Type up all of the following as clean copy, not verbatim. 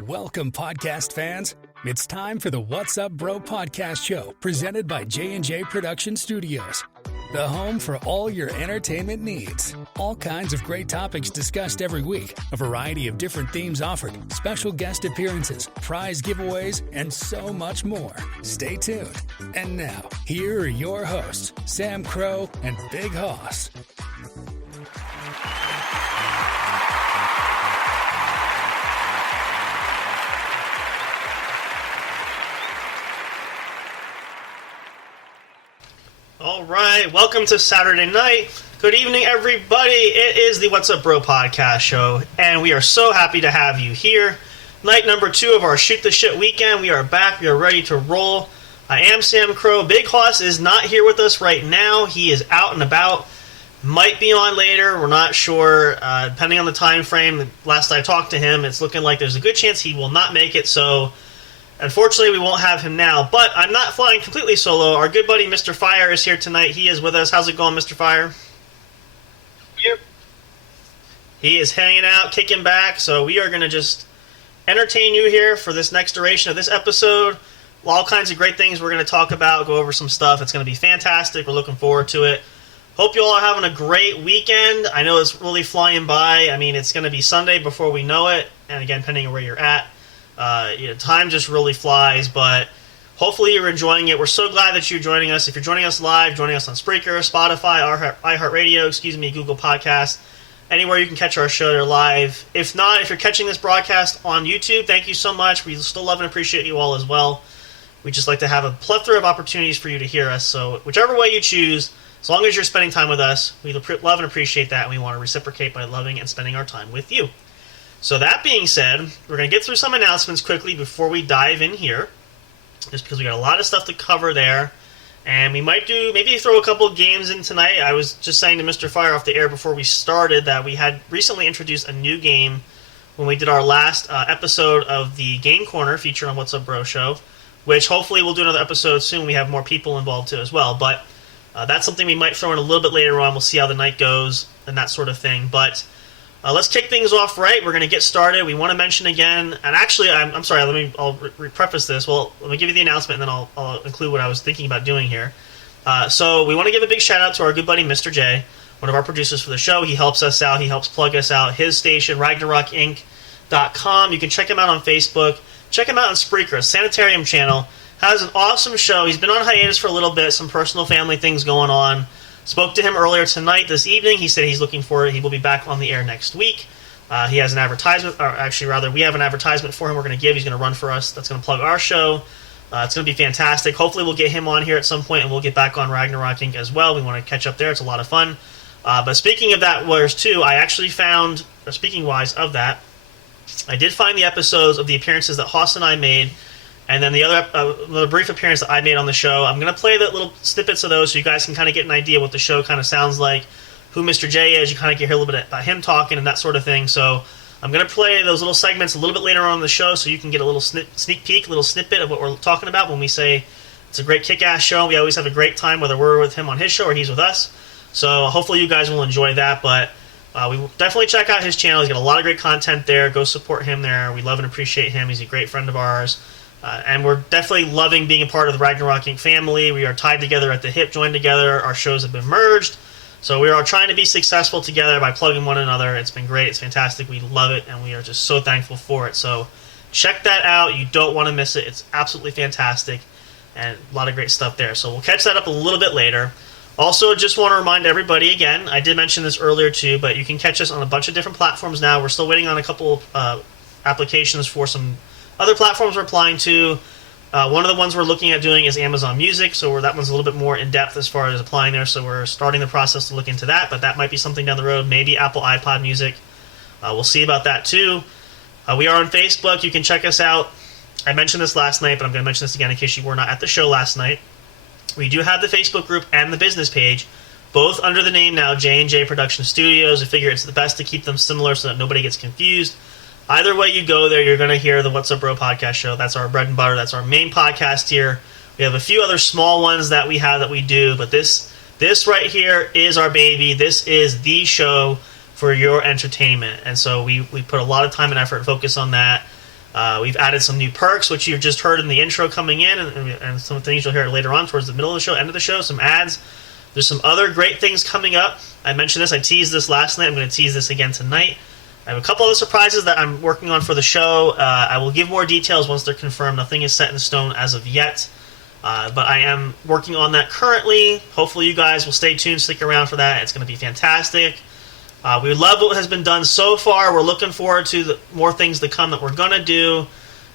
Welcome, podcast fans. It's time for the What's Up Bro podcast show presented by J&J Production Studios, the home for all your entertainment needs. All kinds of great topics discussed every week, a variety of different themes offered, special guest appearances, prize giveaways, and so much more. Stay tuned. And now, here are your hosts, Sam Crow and Big Hoss. All right, welcome to Saturday night. Good evening, everybody. It is the What's Up Bro podcast show, and we are so happy to have you here. Night number 2 of our Shoot the Shit weekend. We are back. We are ready to roll. I am Sam Crow. Big Hoss is not here with us right now. He is out and about. Might be on later. We're not sure. Depending on the time frame. Last I talked to him, it's looking like there's a good chance he will not make it, so unfortunately, we won't have him now, but I'm not flying completely solo. Our good buddy, Mr. Fire, is here tonight. He is with us. How's it going, Mr. Fire? Yep. He is hanging out, kicking back, so we are going to just entertain you here for this next duration of this episode. All kinds of great things we're going to talk about, go over some stuff. It's going to be fantastic. We're looking forward to it. Hope you all are having a great weekend. I know it's really flying by. I mean, it's going to be Sunday before we know it, and again, depending on where you're at. Time just really flies, but hopefully you're enjoying it. We're so glad that you're joining us. If you're joining us live, joining us on Spreaker, Spotify, iHeartRadio, Google Podcasts, anywhere you can catch our show, they're live. If not, if you're catching this broadcast on YouTube, thank you so much. We still love and appreciate you all as well. We just like to have a plethora of opportunities for you to hear us, so whichever way you choose, as long as you're spending time with us, we love and appreciate that, and we want to reciprocate by loving and spending our time with you. So that being said, we're going to get through some announcements quickly before we dive in here, just because we got a lot of stuff to cover there, and we might maybe throw a couple of games in tonight. I was just saying to Mr. Fire off the air before we started that we had recently introduced a new game when we did our last episode of the Game Corner featured on What's Up Bro Show, which hopefully we'll do another episode soon. We have more people involved too as well, but that's something we might throw in a little bit later on. We'll see how the night goes and that sort of thing, but let's kick things off right. We're going to get started. We want to mention again, and actually, I'm sorry, I'll preface this. Well, let me give you the announcement, and then I'll include what I was thinking about doing here. So we want to give a big shout out to our good buddy, Mr. J, one of our producers for the show. He helps us out. He helps plug us out. His station, RagnarokInc.com. You can check him out on Facebook. Check him out on Spreaker, a Sanitarium channel. Has an awesome show. He's been on hiatus for a little bit, some personal family things going on. Spoke to him earlier tonight, this evening. He said he's looking forward. He will be back on the air next week. He has an advertisement, or actually, rather, we have an advertisement for him we're going to give. He's going to run for us. That's going to plug our show. It's going to be fantastic. Hopefully, we'll get him on here at some point, and we'll get back on Ragnarok Inc. as well. We want to catch up there. It's a lot of fun. But speaking of that, too, I actually found, speaking-wise of that, I did find the episodes of the appearances that Hoss and I made, and then the other brief appearance that I made on the show. I'm going to play the little snippets of those so you guys can kind of get an idea what the show kind of sounds like, who Mr. J is. You kind of hear a little bit about him talking and that sort of thing. So I'm going to play those little segments a little bit later on in the show so you can get a little sneak peek, a little snippet of what we're talking about when we say it's a great kick-ass show. We always have a great time whether we're with him on his show or he's with us. So hopefully you guys will enjoy that. But we will definitely check out his channel. He's got a lot of great content there. Go support him there. We love and appreciate him. He's a great friend of ours. And we're definitely loving being a part of the Ragnarok Inc. family. We are tied together at the hip, joined together. Our shows have been merged. So we are trying to be successful together by plugging one another. It's been great. It's fantastic. We love it, and we are just so thankful for it. So check that out. You don't want to miss it. It's absolutely fantastic, and a lot of great stuff there. So we'll catch that up a little bit later. Also, just want to remind everybody again, I did mention this earlier too, but you can catch us on a bunch of different platforms now. We're still waiting on a couple applications for some other platforms we're applying to. One of the ones we're looking at doing is Amazon Music, so that one's a little bit more in-depth as far as applying there, so we're starting the process to look into that, but that might be something down the road. Maybe Apple iPod Music. We'll see about that too. We are on Facebook. You can check us out. I mentioned this last night, but I'm going to mention this again in case you were not at the show last night. We do have the Facebook group and the business page, both under the name now J&J Production Studios. I figure it's the best to keep them similar so that nobody gets confused. Either way you go there, you're going to hear the What's Up Bro podcast show. That's our bread and butter. That's our main podcast here. We have a few other small ones that we have that we do, but this right here is our baby. This is the show for your entertainment. And so we put a lot of time and effort and focus on that. We've added some new perks, which you've just heard in the intro coming in, and some things you'll hear later on towards the middle of the show, end of the show, some ads. There's some other great things coming up. I mentioned this, I teased this last night, I'm going to tease this again tonight. I have a couple other surprises that I'm working on for the show. I will give more details once they're confirmed. Nothing is set in stone as of yet. But I am working on that currently. Hopefully you guys will stay tuned, stick around for that. It's going to be fantastic. We love what has been done so far. We're looking forward to more things to come that we're going to do.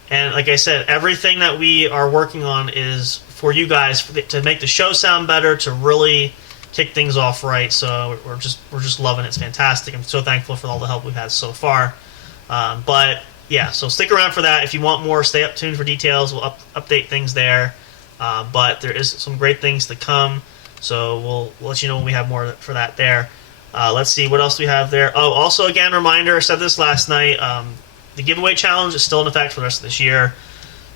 And like I said, everything that we are working on is for you guys, to make the show sound better, to really kick things off right. So we're just loving it. It's fantastic. I'm so thankful for all the help we've had so far. But yeah, so stick around for that. If you want more, stay up tuned for details. We'll update things there. But there is some great things to come. So we'll let you know when we have more for that there. Let's see, what else do we have there? Oh, also, again, reminder, I said this last night, the giveaway challenge is still in effect for the rest of this year.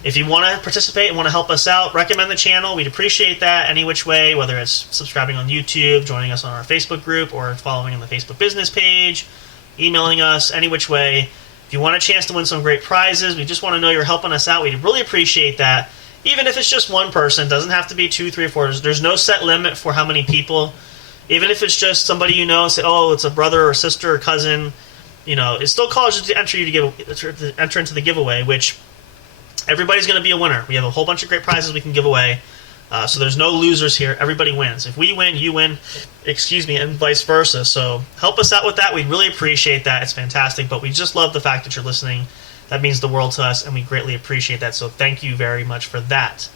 If you want to participate and want to help us out, recommend the channel. We'd appreciate that any which way, whether it's subscribing on YouTube, joining us on our Facebook group, or following on the Facebook business page, emailing us, any which way. If you want a chance to win some great prizes, we just want to know you're helping us out. We'd really appreciate that. Even if it's just one person, doesn't have to be 2, 3, or 4. There's no set limit for how many people. Even if it's just somebody you know, say, oh, it's a brother or sister or cousin, it still calls you to enter into the giveaway, which everybody's going to be a winner. We have a whole bunch of great prizes we can give away, so there's no losers here. Everybody wins. If we win, you win, and vice versa. So help us out with that. We'd really appreciate that. It's fantastic, but we just love the fact that you're listening. That means the world to us, and we greatly appreciate that, so thank you very much for that.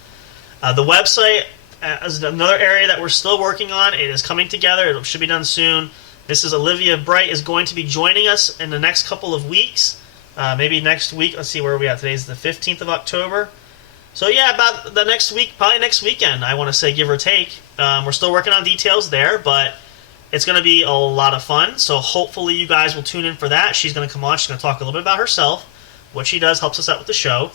The website is another area that we're still working on. It is coming together. It should be done soon. Mrs. Olivia Bright is going to be joining us in the next couple of weeks. Maybe next week. Let's see, where are we at? Today's the 15th of October. So yeah, about the next week, probably next weekend, I want to say, give or take. We're still working on details there, but it's going to be a lot of fun. So hopefully you guys will tune in for that. She's going to come on. She's going to talk a little bit about herself. What she does helps us out with the show.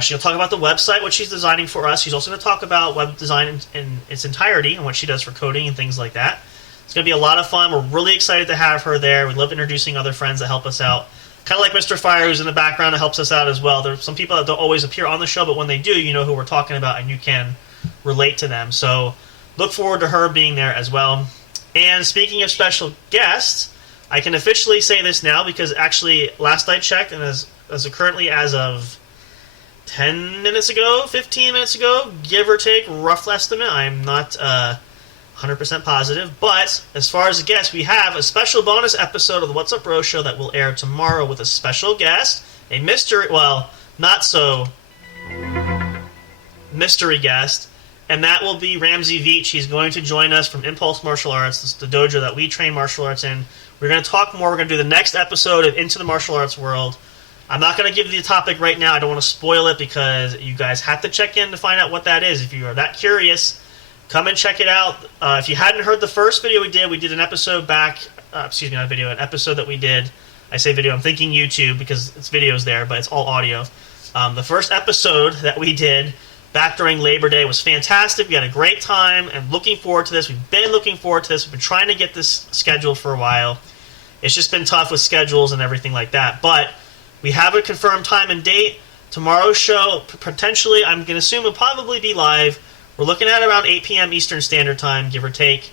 She's going to talk about the website, what she's designing for us. She's also going to talk about web design in its entirety and what she does for coding and things like that. It's going to be a lot of fun. We're really excited to have her there. We love introducing other friends that help us out. Kind of like Mr. Fire, who's in the background, that helps us out as well. There's some people that don't always appear on the show, but when they do, you know who we're talking about and you can relate to them. So look forward to her being there as well. And speaking of special guests, I can officially say this now because actually last I checked, and as of 10 minutes ago, 15 minutes ago, give or take, rough estimate. I'm not 100% positive. But as far as the guests, we have a special bonus episode of the What's Up Bro Show that will air tomorrow with a special guest, a mystery, well, not so mystery guest, and that will be Ramsey Veach. He's going to join us from Impulse Martial Arts, this is the dojo that we train martial arts in. We're going to talk more. We're going to do the next episode of Into the Martial Arts World. I'm not going to give you the topic right now. I don't want to spoil it because you guys have to check in to find out what that is. If you are that curious, come and check it out. If you hadn't heard the first video we did an episode back, not video, an episode that we did. I say video, I'm thinking YouTube because it's videos there, but it's all audio. The first episode that we did back during Labor Day was fantastic. We had a great time and looking forward to this. We've been looking forward to this. We've been trying to get this scheduled for a while. It's just been tough with schedules and everything like that. But we have a confirmed time and date. Tomorrow's show, potentially, I'm going to assume will probably be live. We're looking at around 8 p.m. Eastern Standard Time, give or take.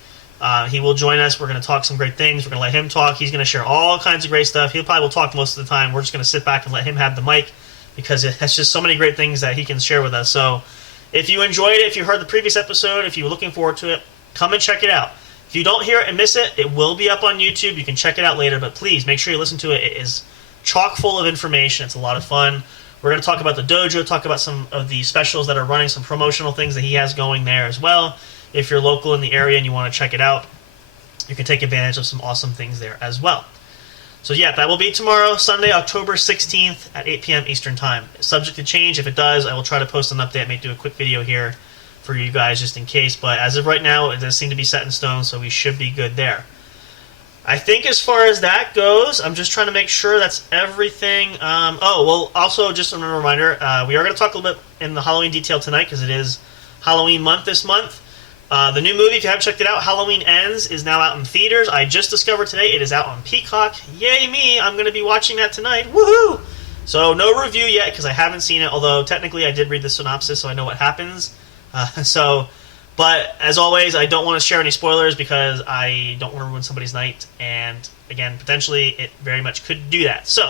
He will join us. We're going to talk some great things. We're going to let him talk. He's going to share all kinds of great stuff. He probably will talk most of the time. We're just going to sit back and let him have the mic because it has just so many great things that he can share with us. So if you enjoyed it, if you heard the previous episode, if you're looking forward to it, come and check it out. If you don't hear it and miss it, it will be up on YouTube. You can check it out later, but please make sure you listen to it. It is chock full of information. It's a lot of fun. We're going to talk about the dojo, talk about some of the specials that are running, some promotional things that he has going there as well. If you're local in the area and you want to check it out, you can take advantage of some awesome things there as well. So yeah, that will be tomorrow, Sunday, October 16th at 8 p.m. Eastern Time. Subject to change. If it does, I will try to post an update. I may do a quick video here for you guys just in case. But as of right now, it does seem to be set in stone, so we should be good there. I think as far as that goes, I'm just trying to make sure that's everything. Also, just a reminder, we are going to talk a little bit in the Halloween detail tonight because it is Halloween month this month. The new movie, if you haven't checked it out, Halloween Ends, is now out in theaters. I just discovered today it is out on Peacock. Yay me! I'm going to be watching that tonight. Woohoo! So no review yet because I haven't seen it, although technically I did read the synopsis, so I know what happens. But as always, I don't want to share any spoilers because I don't want to ruin somebody's night, and again, potentially it very much could do that. So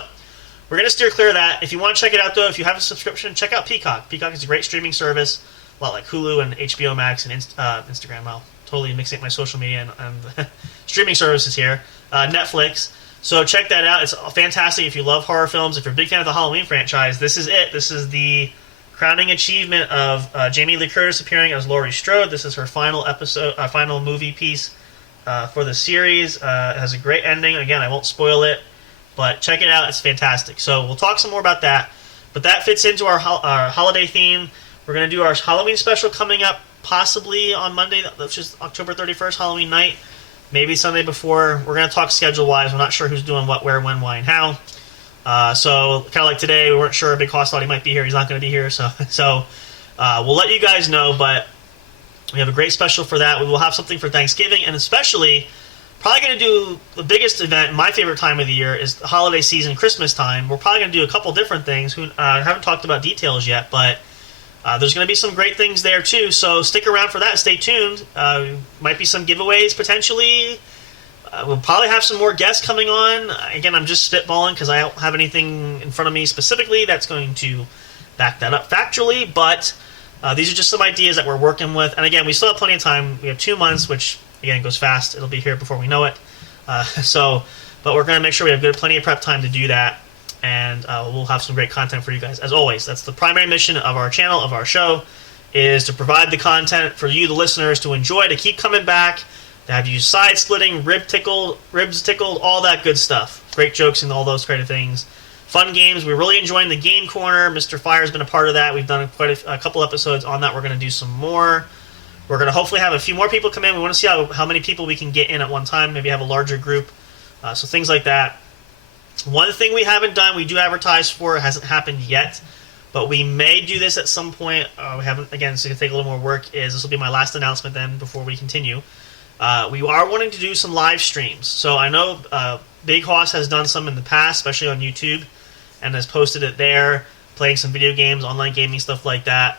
we're going to steer clear of that. If you want to check it out, though, if you have a subscription, check out Peacock. Peacock is a great streaming service, a lot like Hulu and HBO Max and Instagram. Well, totally mixing up my social media and streaming services here. Netflix. So check that out. It's fantastic if you love horror films. If you're a big fan of the Halloween franchise, this is it. This is the crowning achievement of Jamie Lee Curtis appearing as Laurie Strode. This is her final movie piece for the series. It has a great ending. Again, I won't spoil it, but check it out. It's fantastic. So we'll talk some more about that. But that fits into our holiday theme. We're going to do our Halloween special coming up possibly on Monday, which is October 31st, Halloween night. Maybe Sunday before. We're going to talk schedule-wise. We're not sure who's doing what, where, when, why, and how. So kind of like today, we weren't sure. Big Hoss thought he might be here. He's not going to be here. So we'll let you guys know. But we have a great special for that. We will have something for Thanksgiving, and especially probably going to do the biggest event. My favorite time of the year is the holiday season, Christmas time. We're probably going to do a couple different things. I haven't talked about details yet, but there's going to be some great things there too, so stick around for that. Stay tuned. Might be some giveaways potentially. We'll probably have some more guests coming on. Again, I'm just spitballing because I don't have anything in front of me specifically that's going to back that up factually, but these are just some ideas that we're working with. And again, we still have plenty of time. We have 2 months, which again goes fast. It'll be here before we know it. But we're going to make sure we have plenty of prep time to do that. And we'll have some great content for you guys. As always, that's the primary mission of our channel, of our show, is to provide the content for you, the listeners, to enjoy, to keep coming back, to have you side-splitting, ribs tickled, all that good stuff. Great jokes and all those kind of things. Fun games. We're really enjoying the Game Corner. Mr. Fire's been a part of that. We've done quite a couple episodes on that. We're going to do some more. We're going to hopefully have a few more people come in. We want to see how many people we can get in at one time, maybe have a larger group. So things like that. One thing we haven't done, we do advertise for, it hasn't happened yet, but we may do this at some point. We haven't, again, so it's going to take a little more work, is this will be my last announcement then before we continue. We are wanting to do some live streams. So I know Big Hoss has done some in the past, especially on YouTube, and has posted it there, playing some video games, online gaming, stuff like that.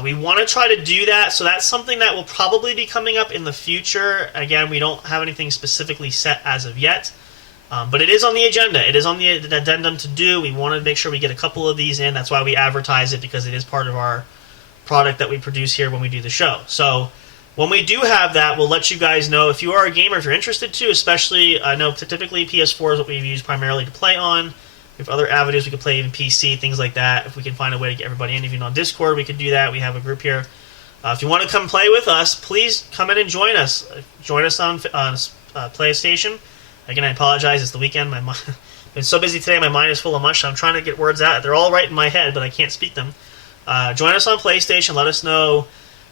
We want to try to do that, so that's something that will probably be coming up in the future. Again, we don't have anything specifically set as of yet. But it is on the agenda. It is on the addendum to do. We want to make sure we get a couple of these in. That's why we advertise it, because it is part of our product that we produce here when we do the show. So when we do have that, we'll let you guys know. If you are a gamer, if you're interested too, especially, I know typically PS4 is what we use primarily to play on. We have other avenues we could play, even PC, things like that. If we can find a way to get everybody in, even on Discord, we could do that. We have a group here. If you want to come play with us, please come in and join us. Join us on PlayStation. Again, I apologize. It's the weekend. I've been so busy today. My mind is full of mush. I'm trying to get words out. They're all right in my head, but I can't speak them. Join us on PlayStation. Let us know,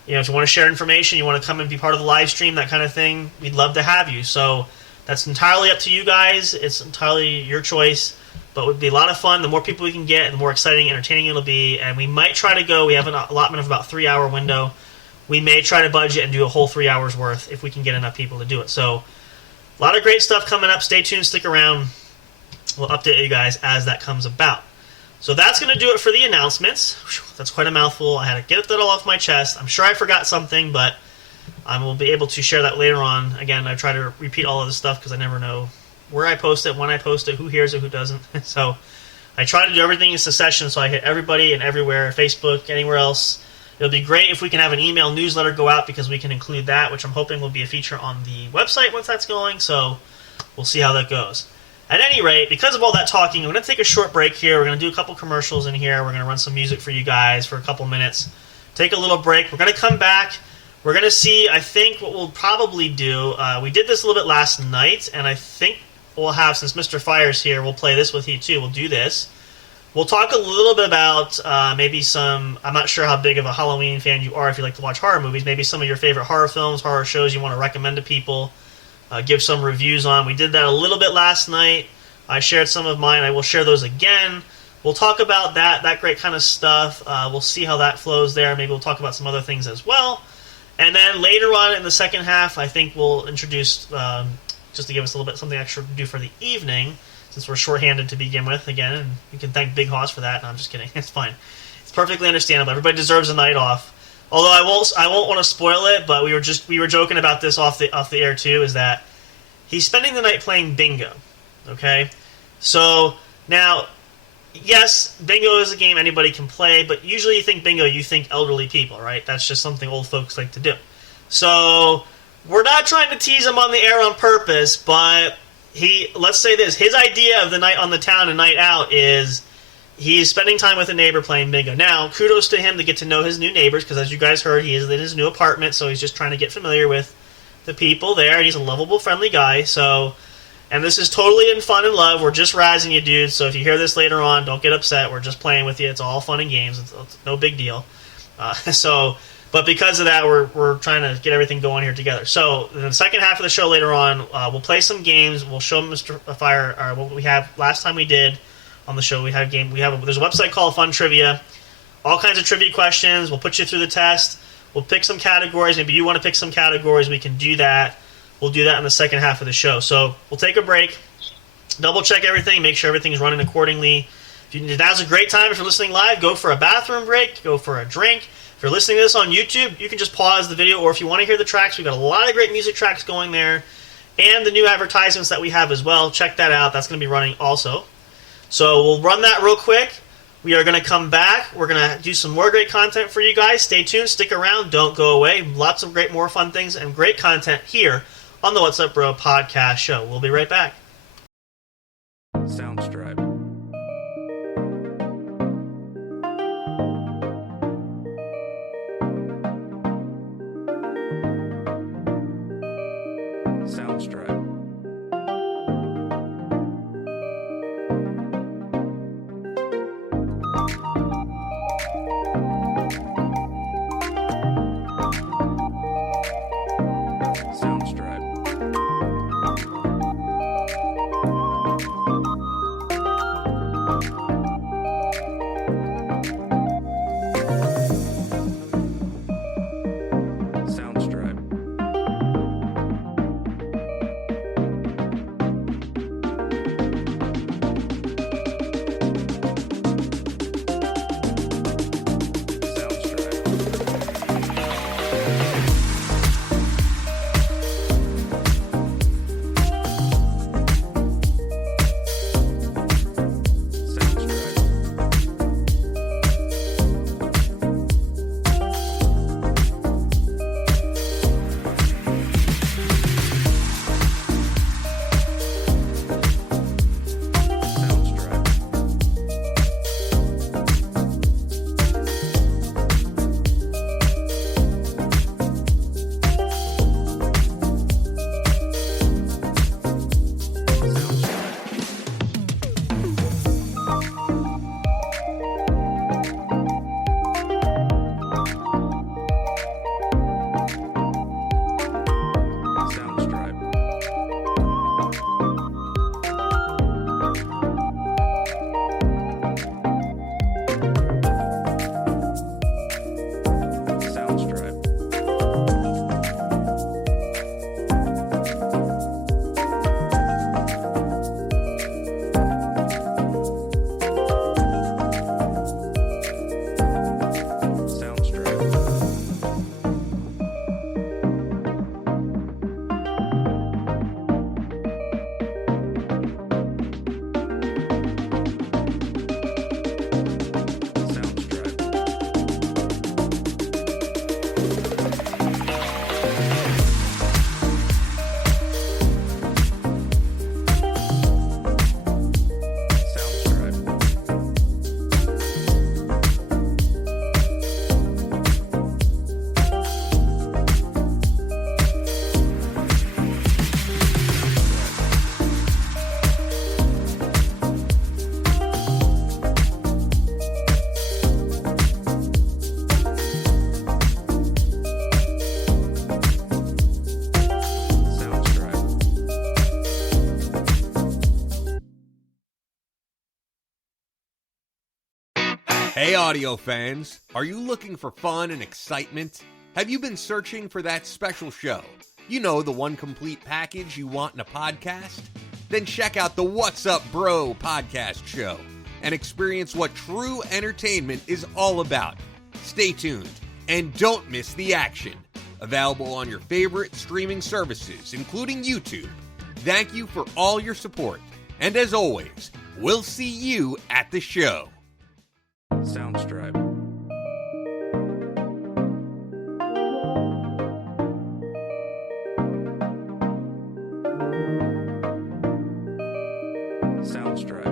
if you want to share information, you want to come and be part of the live stream, that kind of thing. We'd love to have you. So that's entirely up to you guys. It's entirely your choice, but it would be a lot of fun. The more people we can get, the more exciting, entertaining it'll be. And we might try to go. We have an allotment of about 3-hour window. We may try to budget and do a whole 3 hours worth if we can get enough people to do it. So a lot of great stuff coming up. Stay tuned. Stick around. We'll update you guys as that comes about. So that's going to do it for the announcements. That's quite a mouthful. I had to get that all off my chest. I'm sure I forgot something, but I will be able to share that later on. Again, I try to repeat all of this stuff because I never know where I post it, when I post it, who hears it, who doesn't. So I try to do everything in succession so I hit everybody and everywhere, Facebook, anywhere else. It'll be great if we can have an email newsletter go out, because we can include that, which I'm hoping will be a feature on the website once that's going, so we'll see how that goes. At any rate, because of all that talking, I'm going to take a short break here. We're going to do a couple commercials in here. We're going to run some music for you guys for a couple minutes. Take a little break. We're going to come back. We're going to see, I think, what we'll probably do. We did this a little bit last night, and I think we'll have, since Mr. Fire's here, we'll play this with you too. We'll do this. We'll talk a little bit about maybe some, I'm not sure how big of a Halloween fan you are if you like to watch horror movies, maybe some of your favorite horror films, horror shows you want to recommend to people, give some reviews on. We did that a little bit last night. I shared some of mine. I will share those again. We'll talk about that great kind of stuff. We'll see how that flows there. Maybe we'll talk about some other things as well. And then later on in the second half, I think we'll introduce, just to give us a little bit something extra to do for the evening, since we're shorthanded to begin with again, and you can thank Big Hoss for that. No, I'm just kidding. It's fine. It's perfectly understandable. Everybody deserves a night off. Although I won't want to spoil it, but we were joking about this off the air too. Is that he's spending the night playing bingo? Okay, so now, yes, bingo is a game anybody can play, but usually you think bingo, you think elderly people, right? That's just something old folks like to do. So we're not trying to tease him on the air on purpose, but let's say this, his idea of the night on the town and night out is he's spending time with a neighbor playing bingo. Now, kudos to him to get to know his new neighbors, because as you guys heard, he is in his new apartment, so he's just trying to get familiar with the people there. He's a lovable, friendly guy, so... And this is totally in fun and love. We're just razzing you, dude, so if you hear this later on, don't get upset. We're just playing with you. It's all fun and games. It's no big deal. But because of that, we're trying to get everything going here together. So in the second half of the show later on, we'll play some games. We'll show Mr. Fire what we have last time we did on the show. There's a website called Fun Trivia. All kinds of trivia questions. We'll put you through the test. We'll pick some categories. Maybe you want to pick some categories. We can do that. We'll do that in the second half of the show. So we'll take a break, double check everything, make sure everything's running accordingly. Now's a great time if you're listening live. Go for a bathroom break. Go for a drink. If you're listening to this on YouTube, you can just pause the video, or if you want to hear the tracks, we've got a lot of great music tracks going there, and the new advertisements that we have as well. Check that out. That's going to be running also. So we'll run that real quick. We are going to come back. We're going to do some more great content for you guys. Stay tuned. Stick around. Don't go away. Lots of great, more fun things and great content here on the What's Up Bro podcast show. We'll be right back. Soundstripe. Soundstripe. Hey audio fans, are you looking for fun and excitement? Have you been searching for that special show? You know, the one complete package you want in a podcast? Then check out the What's Up Bro podcast show and experience what true entertainment is all about. Stay tuned and don't miss the action. Available on your favorite streaming services, including YouTube. Thank you for all your support. And as always, we'll see you at the show. Soundstripe. Soundstripe.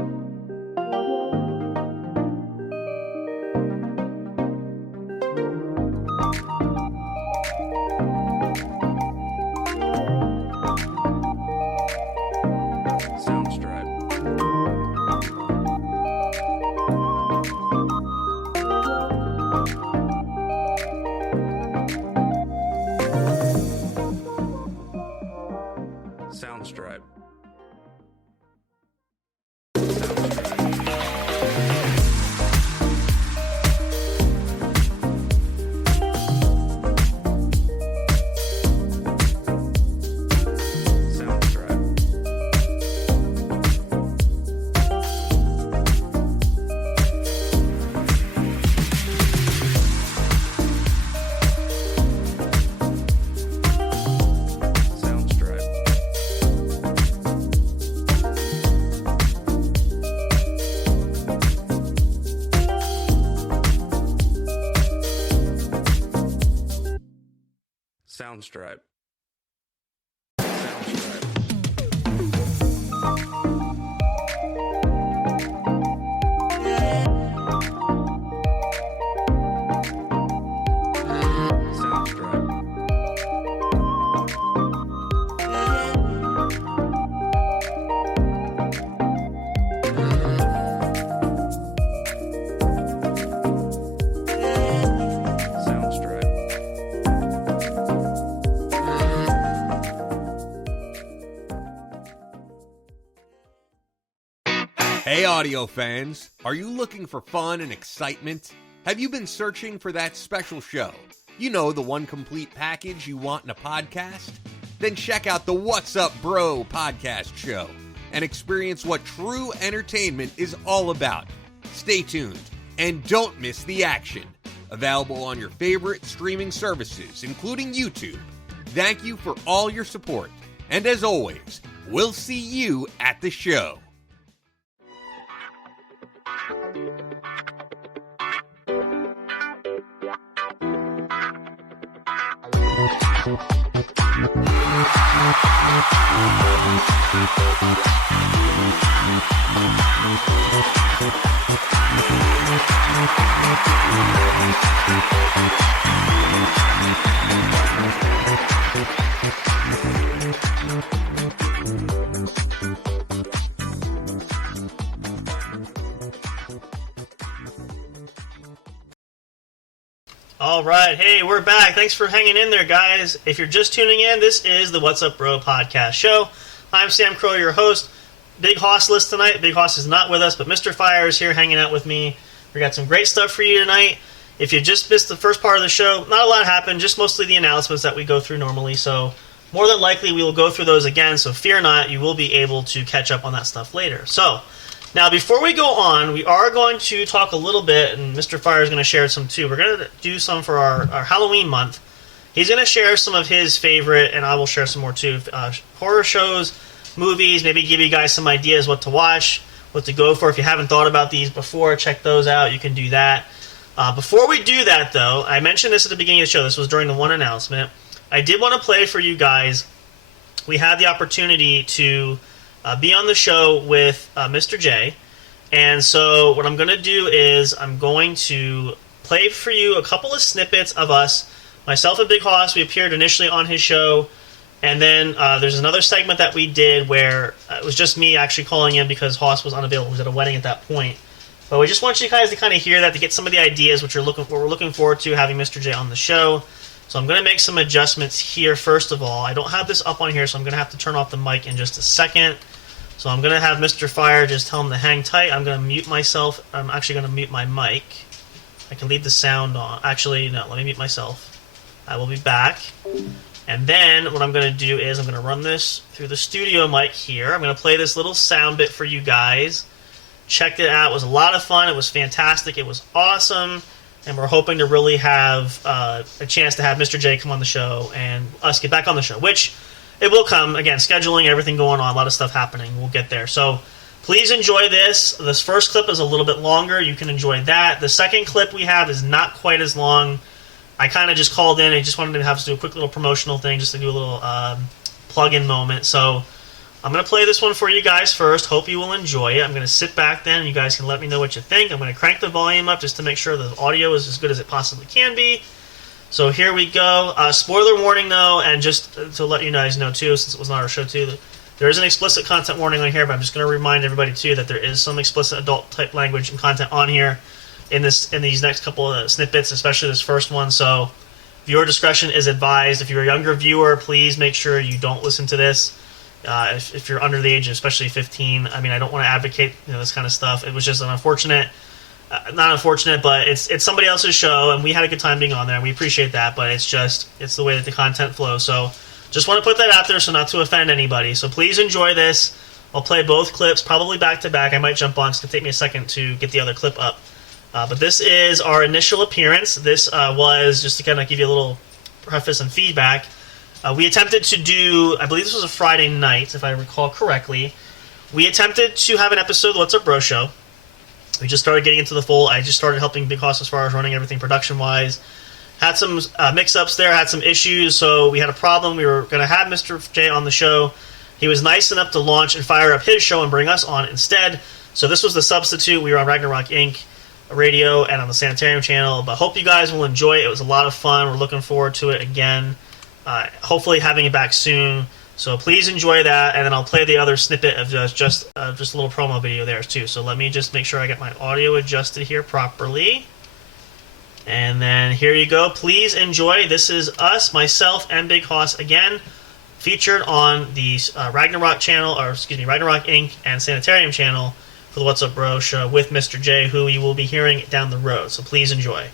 Soundstripe. Soundstripe. Hey audio fans, are you looking for fun and excitement? Have you been searching for that special show? You know, the one complete package you want in a podcast? Then check out the What's Up Bro podcast show and experience what true entertainment is all about. Stay tuned and don't miss the action. Available on your favorite streaming services, including YouTube. Thank you for all your support. And as always, we'll see you at the show. All right, hey, we're back. Thanks for hanging in there, guys. If you're just tuning in, this is the What's Up Bro podcast show. I'm Sam Crow, your host. Big Hoss list tonight. Big Hoss is not with us, but Mr. Fire is here hanging out with me. We got some great stuff for you tonight. If you just missed the first part of the show, not a lot happened, just mostly the announcements that we go through normally. So more than likely, we will go through those again, so fear not, you will be able to catch up on that stuff later. So now, before we go on, we are going to talk a little bit, and Mr. Fire is going to share some too. We're going to do some for our Halloween month. He's going to share some of his favorite, and I will share some more too, horror shows, movies, maybe give you guys some ideas what to watch, what to go for. If you haven't thought about these before, check those out. You can do that. Before we do that, though, I mentioned this at the beginning of the show. This was during the one announcement. I did want to play for you guys. We had the opportunity to be on the show with Mr. J. And so what I'm going to do is I'm going to play for you a couple of snippets of us. Myself and Big Hoss, we appeared initially on his show. And then there's another segment that we did where it was just me actually calling in because Hoss was unavailable. He was at a wedding at that point. But we just want you guys to kind of hear that, to get some of the ideas, what we're looking forward to having Mr. J on the show. So I'm going to make some adjustments here first of all. I don't have this up on here, so I'm going to have to turn off the mic in just a second. So I'm going to have Mr. Fire just tell him to hang tight. I'm going to mute myself. I'm actually going to mute my mic. I can leave the sound on. Actually, no, let me mute myself. I will be back. And then what I'm going to do is I'm going to run this through the studio mic here. I'm going to play this little sound bit for you guys. Checked it out. It was a lot of fun. It was fantastic. It was awesome. And we're hoping to really have a chance to have Mr. J come on the show and us get back on the show, which it will come. Again, scheduling, everything going on, a lot of stuff happening. We'll get there. So please enjoy this. This first clip is a little bit longer. You can enjoy that. The second clip we have is not quite as long. I kind of just called in and just wanted to have us do a quick little promotional thing, just to do a little plug-in moment. So I'm going to play this one for you guys first. Hope you will enjoy it. I'm going to sit back then, and you guys can let me know what you think. I'm going to crank the volume up just to make sure the audio is as good as it possibly can be. So here we go. Spoiler warning, though, and just to let you guys know, too, since it was not our show, too, there is an explicit content warning on here, but I'm just going to remind everybody, too, that there is some explicit adult-type language and content on here in these next couple of snippets, especially this first one. So viewer discretion is advised. If you're a younger viewer, please make sure you don't listen to this. If you're under the age of especially 15, I mean, I don't want to advocate this kind of stuff. It was just an unfortunate, not unfortunate, but it's somebody else's show, and we had a good time being on there, and we appreciate that, but it's the way that the content flows. So just want to put that out there so not to offend anybody. So please enjoy this. I'll play both clips, probably back to back. I might jump on. It's going to take me a second to get the other clip up. But this is our initial appearance. This was, just to kind of give you a little preface and feedback, we attempted to do, I believe this was a Friday night, if I recall correctly. We attempted to have an episode of the What's Up Bro Show. We just started getting into the fold. I just started helping Big Hoss as far as running everything production-wise. Had some mix-ups there, had some issues, so we had a problem. We were going to have Mr. J on the show. He was nice enough to launch and fire up his show and bring us on instead. So this was the substitute. We were on Ragnarok Inc. radio and on the Sanitarium channel, but hope you guys will enjoy it. It was a lot of fun. We're looking forward to it again. Hopefully having it back soon. So please enjoy that, and then I'll play the other snippet of just a little promo video there too. So let me just make sure I get my audio adjusted here properly. And then here you go. Please enjoy. This is us, myself, and Big Hoss again, featured on the Ragnarok channel, or excuse me, Ragnarok Inc. and Sanitarium channel for the What's Up Bro show with Mr. J, who you will be hearing down the road. So please enjoy.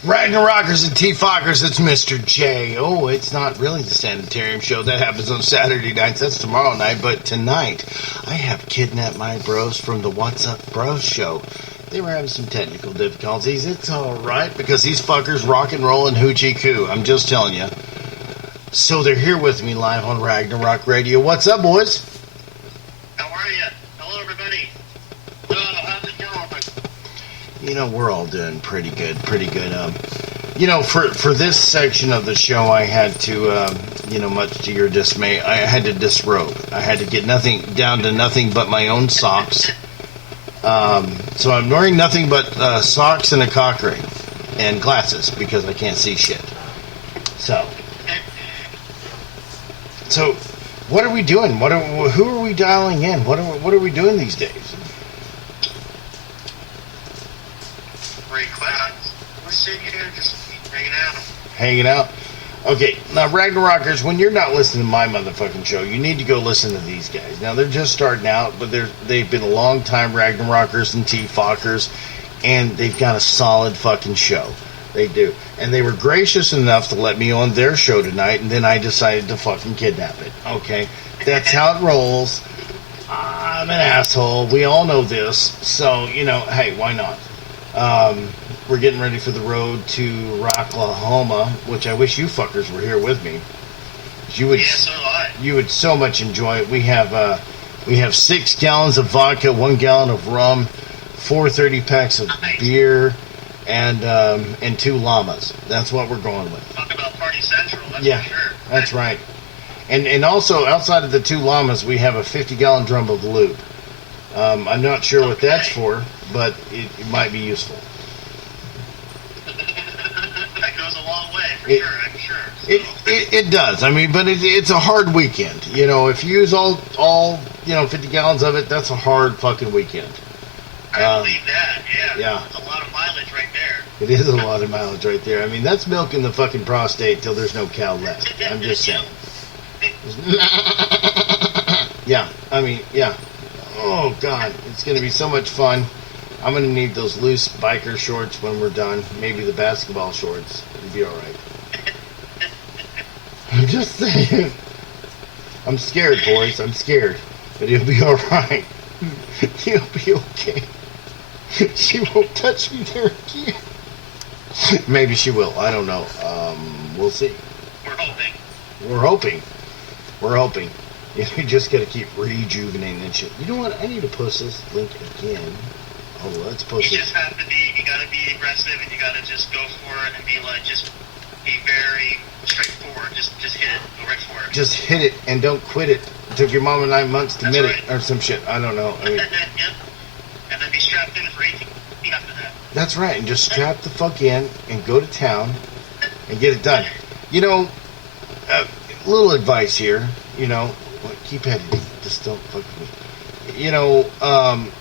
Ragnarokers and T-Fockers, it's Mr. J. Oh, it's not really the Sanitarium show. That happens on Saturday nights. That's tomorrow night. But tonight, I have kidnapped my bros from the What's Up Bros show. They were having some technical difficulties. It's all right, because these fuckers rock and roll and hoochie coo. I'm just telling you. So they're here with me live on Ragnarok Radio. What's up, boys? How are you? Hello, everybody. How's it going? You know, we're all doing pretty good, you know, for this section of the show, I had to, much to your dismay, I had to disrobe. I had to get down to nothing but my own socks. So I'm wearing nothing but socks and a cock ring and glasses because I can't see shit. So what are we doing? Who are we dialing in? What are we doing these days? Great class. We're sitting here just hanging out. Hanging out? Okay, now Ragnarokers, when you're not listening to my motherfucking show, you need to go listen to these guys. Now, they're just starting out, but they've been a long time Ragnarokers and T-Fockers, and they've got a solid fucking show. They do. And they were gracious enough to let me on their show tonight, and then I decided to fucking kidnap it. Okay? That's how it rolls. I'm an asshole. We all know this. So, hey, why not? We're getting ready for the road to Rocklahoma, which I wish you fuckers were here with me. You would so much enjoy it. We have 6 gallons of vodka, 1 gallon of rum, 4 30-packs of beer, and 2 llamas. That's what we're going with. Talk about Party Central, that's for sure. That's right. And also, outside of the 2 llamas, we have a 50-gallon drum of lube. I'm not sure what that's for, but it might be useful. That goes a long way, for sure, I'm sure. So. It does. I mean, but it's a hard weekend. If you use all 50 gallons of it, that's a hard fucking weekend. I believe that, yeah. It's a lot of mileage right there. It is a lot of mileage right there. I mean, that's milking the fucking prostate till there's no cow left. I'm just saying. Yeah, I mean, yeah. Oh, God, it's going to be so much fun. I'm going to need those loose biker shorts when we're done. Maybe the basketball shorts. It'll be alright. I'm just saying. I'm scared, boys. I'm scared. But it'll be alright. You'll be okay. She won't touch me there again. Maybe she will. I don't know. We'll see. We're hoping. We're hoping. We're hoping. You just gotta keep rejuvenating and shit. You know what? I need to post this link again. Oh, let's post You it. just have to be, you gotta be aggressive and you gotta just go for it and be like, just be very straightforward. Just hit it. Go right for it. Just hit it and don't quit it. It took your mama 9 months to That's knit right. it or some shit. I don't know. I mean, Yep. And then be strapped in for 18 after that. that's right. And just strap the fuck in and go to town and get it done. You know, little advice here. You know, keep editing. Just don't fuck with me. You know,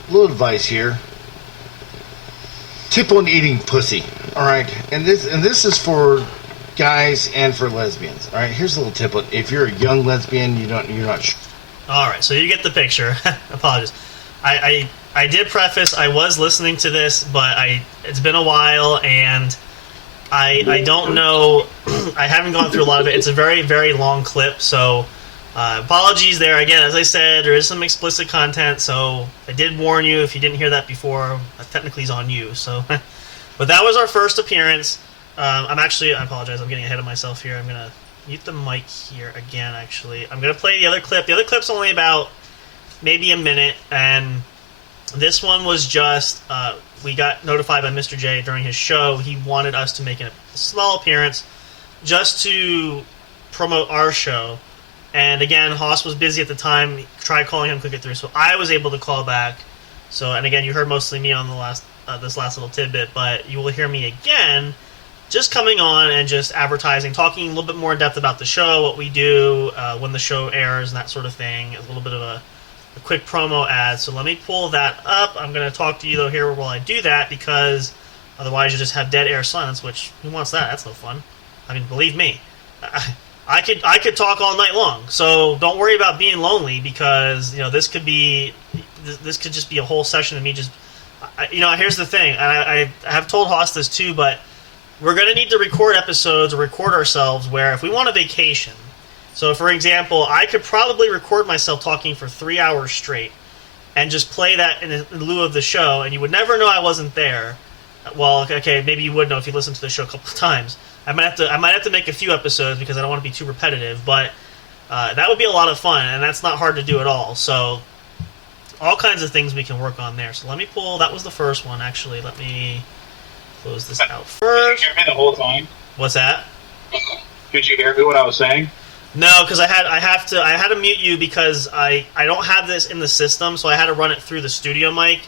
little advice here. Tip on eating pussy. All right, and this is for guys and for lesbians. All right, here's a little tip. If you're a young lesbian, you're not sure. All right, so you get the picture. Apologies. I did preface. I was listening to this, but it's been a while, and I don't know. I haven't gone through a lot of it. It's a very, very long clip, so apologies there. Again, as I said, there is some explicit content, so I did warn you if you didn't hear that before. Technically, it's on you. So, but that was our first appearance. I apologize. I'm getting ahead of myself here. I'm gonna mute the mic here again. Actually, I'm gonna play the other clip. The other clip's only about maybe a minute, and this one was just we got notified by Mr. J during his show. He wanted us to make a small appearance just to promote our show. And again, Haas was busy at the time. He tried calling him, couldn't get through, so I was able to call back. So, and again, you heard mostly me on the this last little tidbit, but you will hear me again, just coming on and just advertising, talking a little bit more in depth about the show, what we do, when the show airs, and that sort of thing. A little bit of a quick promo ad. So let me pull that up. I'm going to talk to you though here while I do that, because otherwise you just have dead air silence, which who wants that? That's no fun. I mean, believe me, I could talk all night long. So don't worry about being lonely, because this could just be a whole session of me just. Here's the thing, and I have told Haas this too, but we're going to need to record episodes or record ourselves where if we want a vacation. So, for example, I could probably record myself talking for 3 hours straight and just play that in lieu of the show, and you would never know I wasn't there. Well, okay, maybe you would know if you listened to the show a couple of times. I might have to make a few episodes because I don't want to be too repetitive, but that would be a lot of fun, and that's not hard to do at all. So, all kinds of things we can work on there. So let me pull. That was the first one, actually. Let me close this out first. Did you hear me the whole time? What's that? Did you hear me what I was saying? No, because I had to mute you because I don't have this in the system, so I had to run it through the studio mic.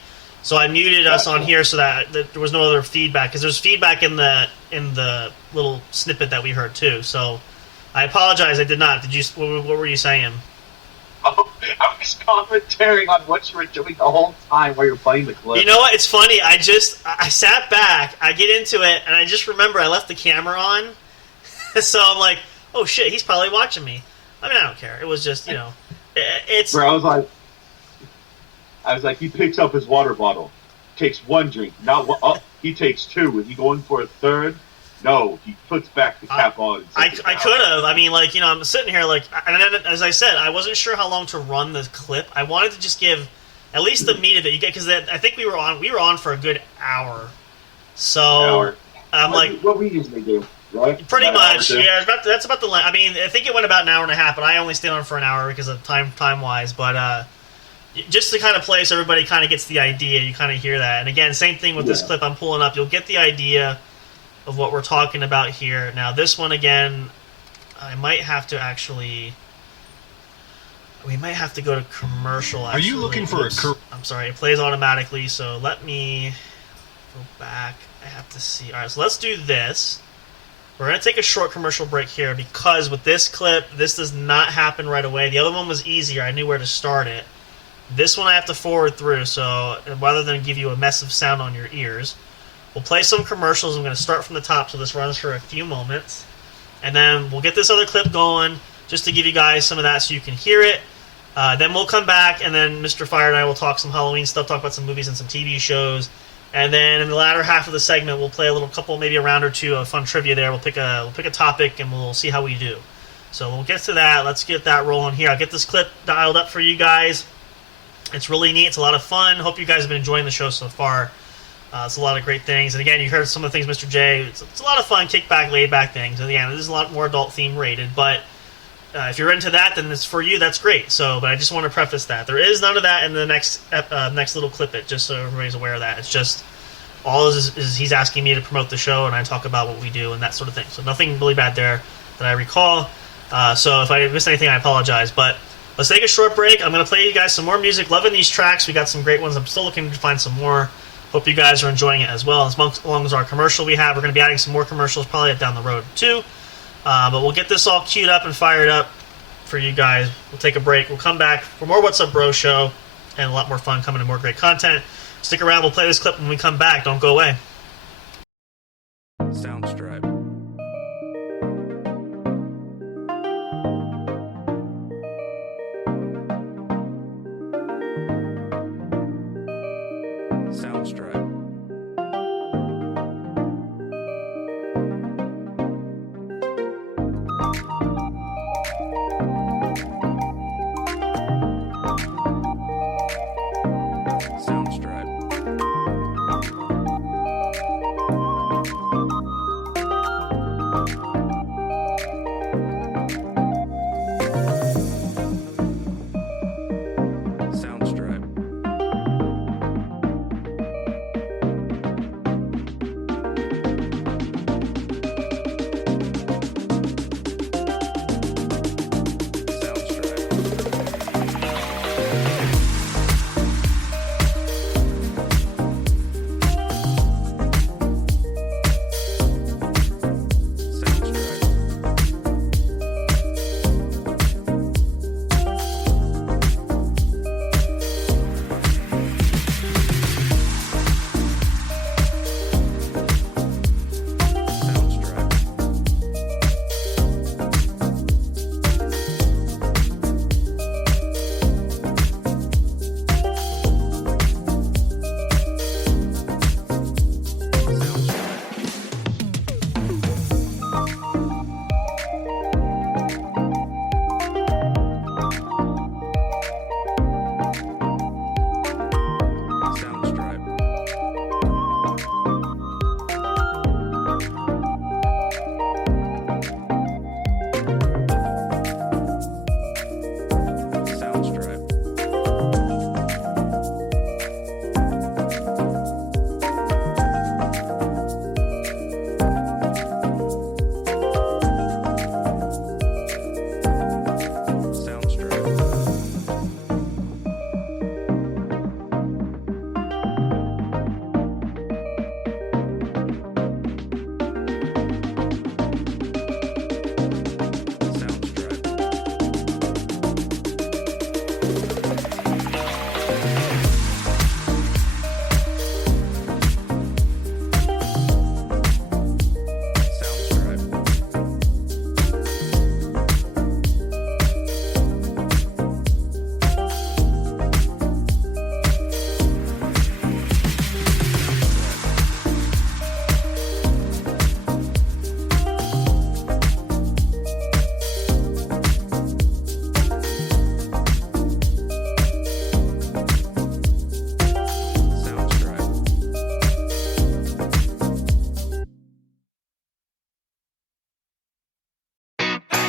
So I muted us on here so that there was no other feedback, because there's feedback in the little snippet that we heard too. So I apologize, I did not. Did you? What were you saying? Oh, I was commentating on what you were doing the whole time while you were playing the clip. You know what? It's funny. I sat back, I get into it, and I just remember I left the camera on. So I'm like, oh shit, he's probably watching me. I mean, I don't care. It was just, it's. Bro, I was like, he picks up his water bottle, takes one drink, not one. Oh, he takes two. Is he going for a third? No, he puts back the cap on. I could have. I mean, I'm sitting here and then, as I said, I wasn't sure how long to run the clip. I wanted to just give at least the meat of it. You get, because I think we were on for a good hour. So I'm like, what we usually do, right? Pretty About much, yeah. That's about the length. I mean, I think it went about an hour and a half, but I only stayed on for an hour because of time wise. But just to kind of play so everybody kind of gets the idea, you kind of hear that. And again, same thing with this clip I'm pulling up. You'll get the idea of what we're talking about here. Now, this one again, I might have to actually. We might have to go to commercial. Actually. Are you looking for I'm sorry, it plays automatically. So let me go back. I have to see. All right, so let's do this. We're going to take a short commercial break here because with this clip, this does not happen right away. The other one was easier. I knew where to start it. This one I have to forward through, so rather than give you a mess of sound on your ears, we'll play some commercials. I'm going to start from the top, so this runs for a few moments. And then we'll get this other clip going just to give you guys some of that so you can hear it. Then we'll come back, and then Mr. Fire and I will talk some Halloween stuff, talk about some movies and some TV shows. And then in the latter half of the segment, we'll play maybe a round or two of fun trivia there. We'll pick a topic, and we'll see how we do. So we'll get to that. Let's get that rolling here. I'll get this clip dialed up for you guys. It's really neat. It's a lot of fun. Hope you guys have been enjoying the show so far. It's a lot of great things. And again, you heard some of the things, Mr. J. It's a lot of fun, kickback, laid-back things. And again, this is a lot more adult theme rated. But if you're into that, then it's for you. That's great. But I just want to preface that. There is none of that in the next little clip, just so everybody's aware of that. It's just all is he's asking me to promote the show, and I talk about what we do and that sort of thing. So nothing really bad there that I recall. So if I missed anything, I apologize. But let's take a short break. I'm going to play you guys some more music. Loving these tracks. We got some great ones. I'm still looking to find some more. Hope you guys are enjoying it as well. As long as our commercial we have, we're going to be adding some more commercials probably down the road too. But we'll get this all queued up and fired up for you guys. We'll take a break. We'll come back for more What's Up Bro show and a lot more fun coming and more great content. Stick around. We'll play this clip when we come back. Don't go away. Soundstripe. Soundstripe.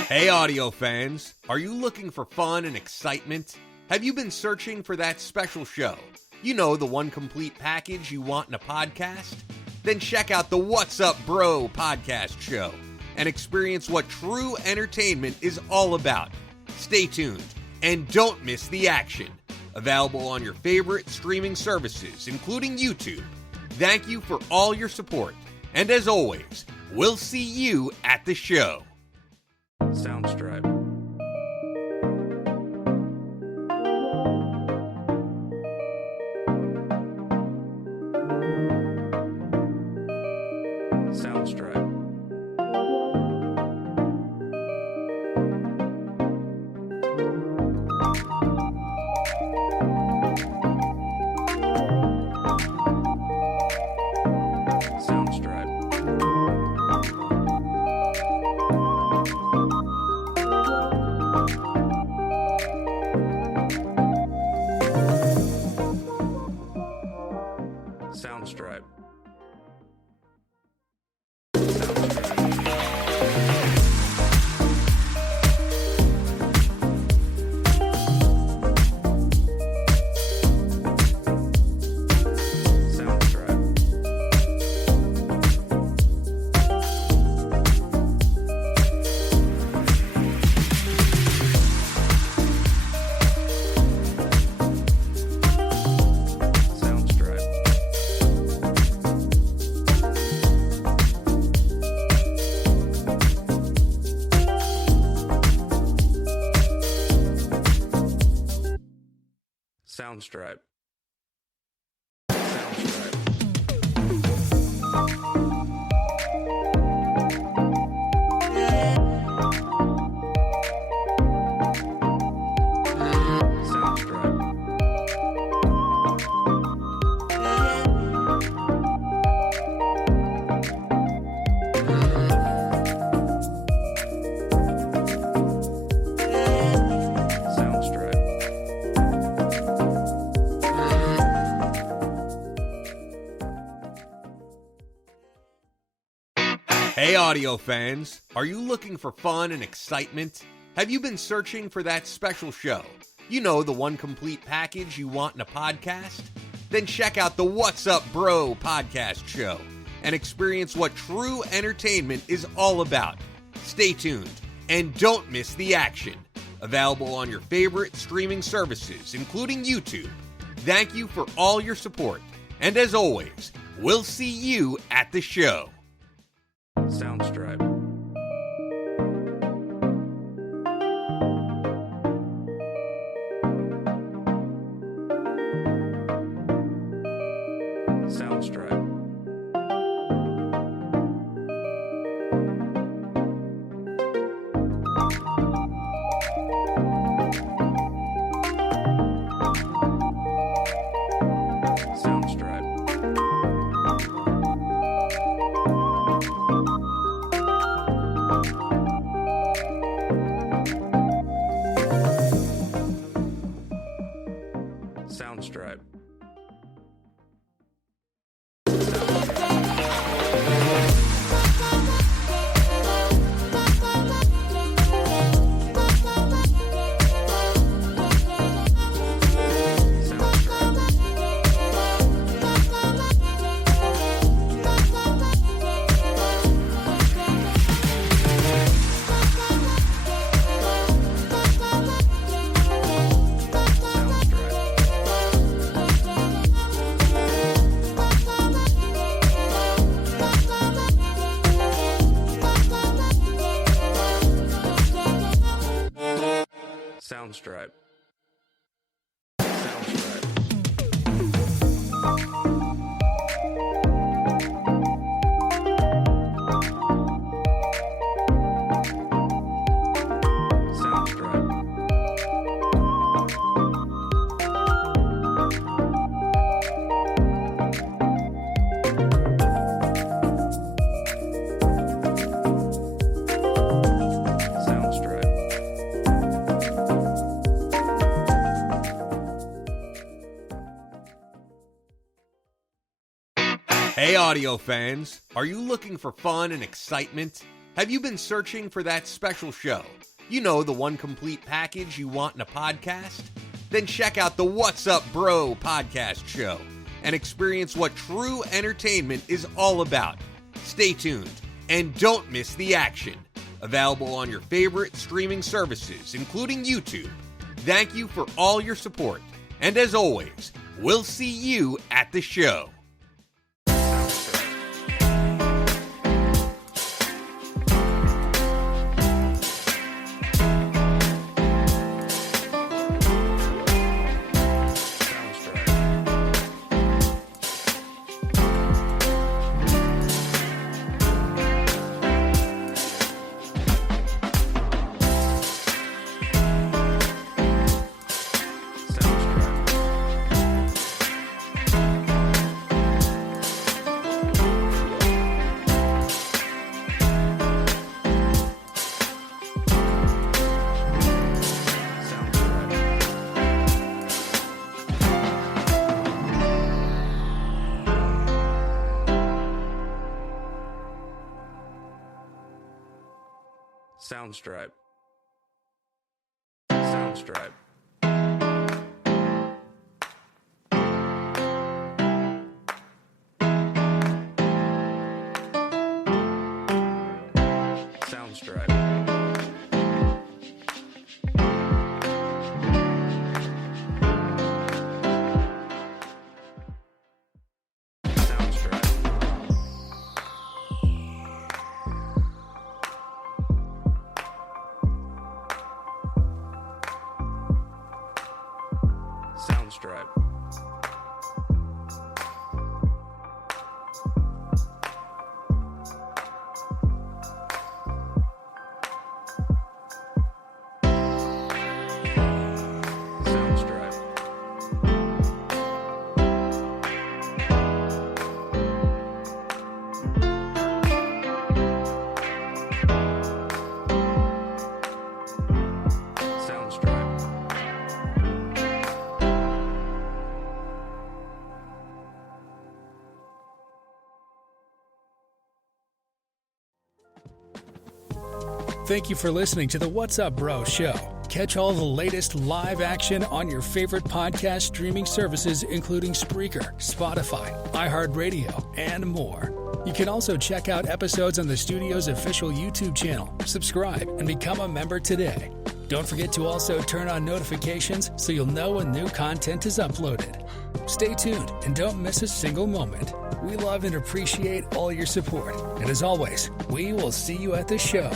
Hey audio fans, are you looking for fun and excitement? Have you been searching for that special show? You know, the one complete package you want in a podcast? Then check out the What's Up Bro podcast show and experience what true entertainment is all about. Stay tuned and don't miss the action. Available on your favorite streaming services, including YouTube. Thank you for all your support. And as always, we'll see you at the show. Soundstripe. Soundstripe. Soundstripe. Soundstripe. Hey audio fans, are you looking for fun and excitement? Have you been searching for that special show? You know, the one complete package you want in a podcast? Then check out the What's Up Bro podcast show and experience what true entertainment is all about. Stay tuned and don't miss the action. Available on your favorite streaming services, including YouTube. Thank you for all your support. And as always, we'll see you at the show. Soundstripe. Soundstripe. Soundstripe. Soundstripe. Hey audio fans, are you looking for fun and excitement? Have you been searching for that special show? You know, the one complete package you want in a podcast? Then check out the What's Up Bro podcast show and experience what true entertainment is all about. Stay tuned and don't miss the action. Available on your favorite streaming services, including YouTube. Thank you for all your support. And as always, we'll see you at the show. Soundstripe. Soundstripe. Soundstripe. Soundstripe. Soundstripe. Soundstripe. Thank you for listening to the What's Up Bro show. Catch all the latest live action on your favorite podcast streaming services, including Spreaker, Spotify, iHeartRadio, and more. You can also check out episodes on the studio's official YouTube channel. Subscribe and become a member today. Don't forget to also turn on notifications so you'll know when new content is uploaded. Stay tuned and don't miss a single moment. We love and appreciate all your support. And as always, we will see you at the show.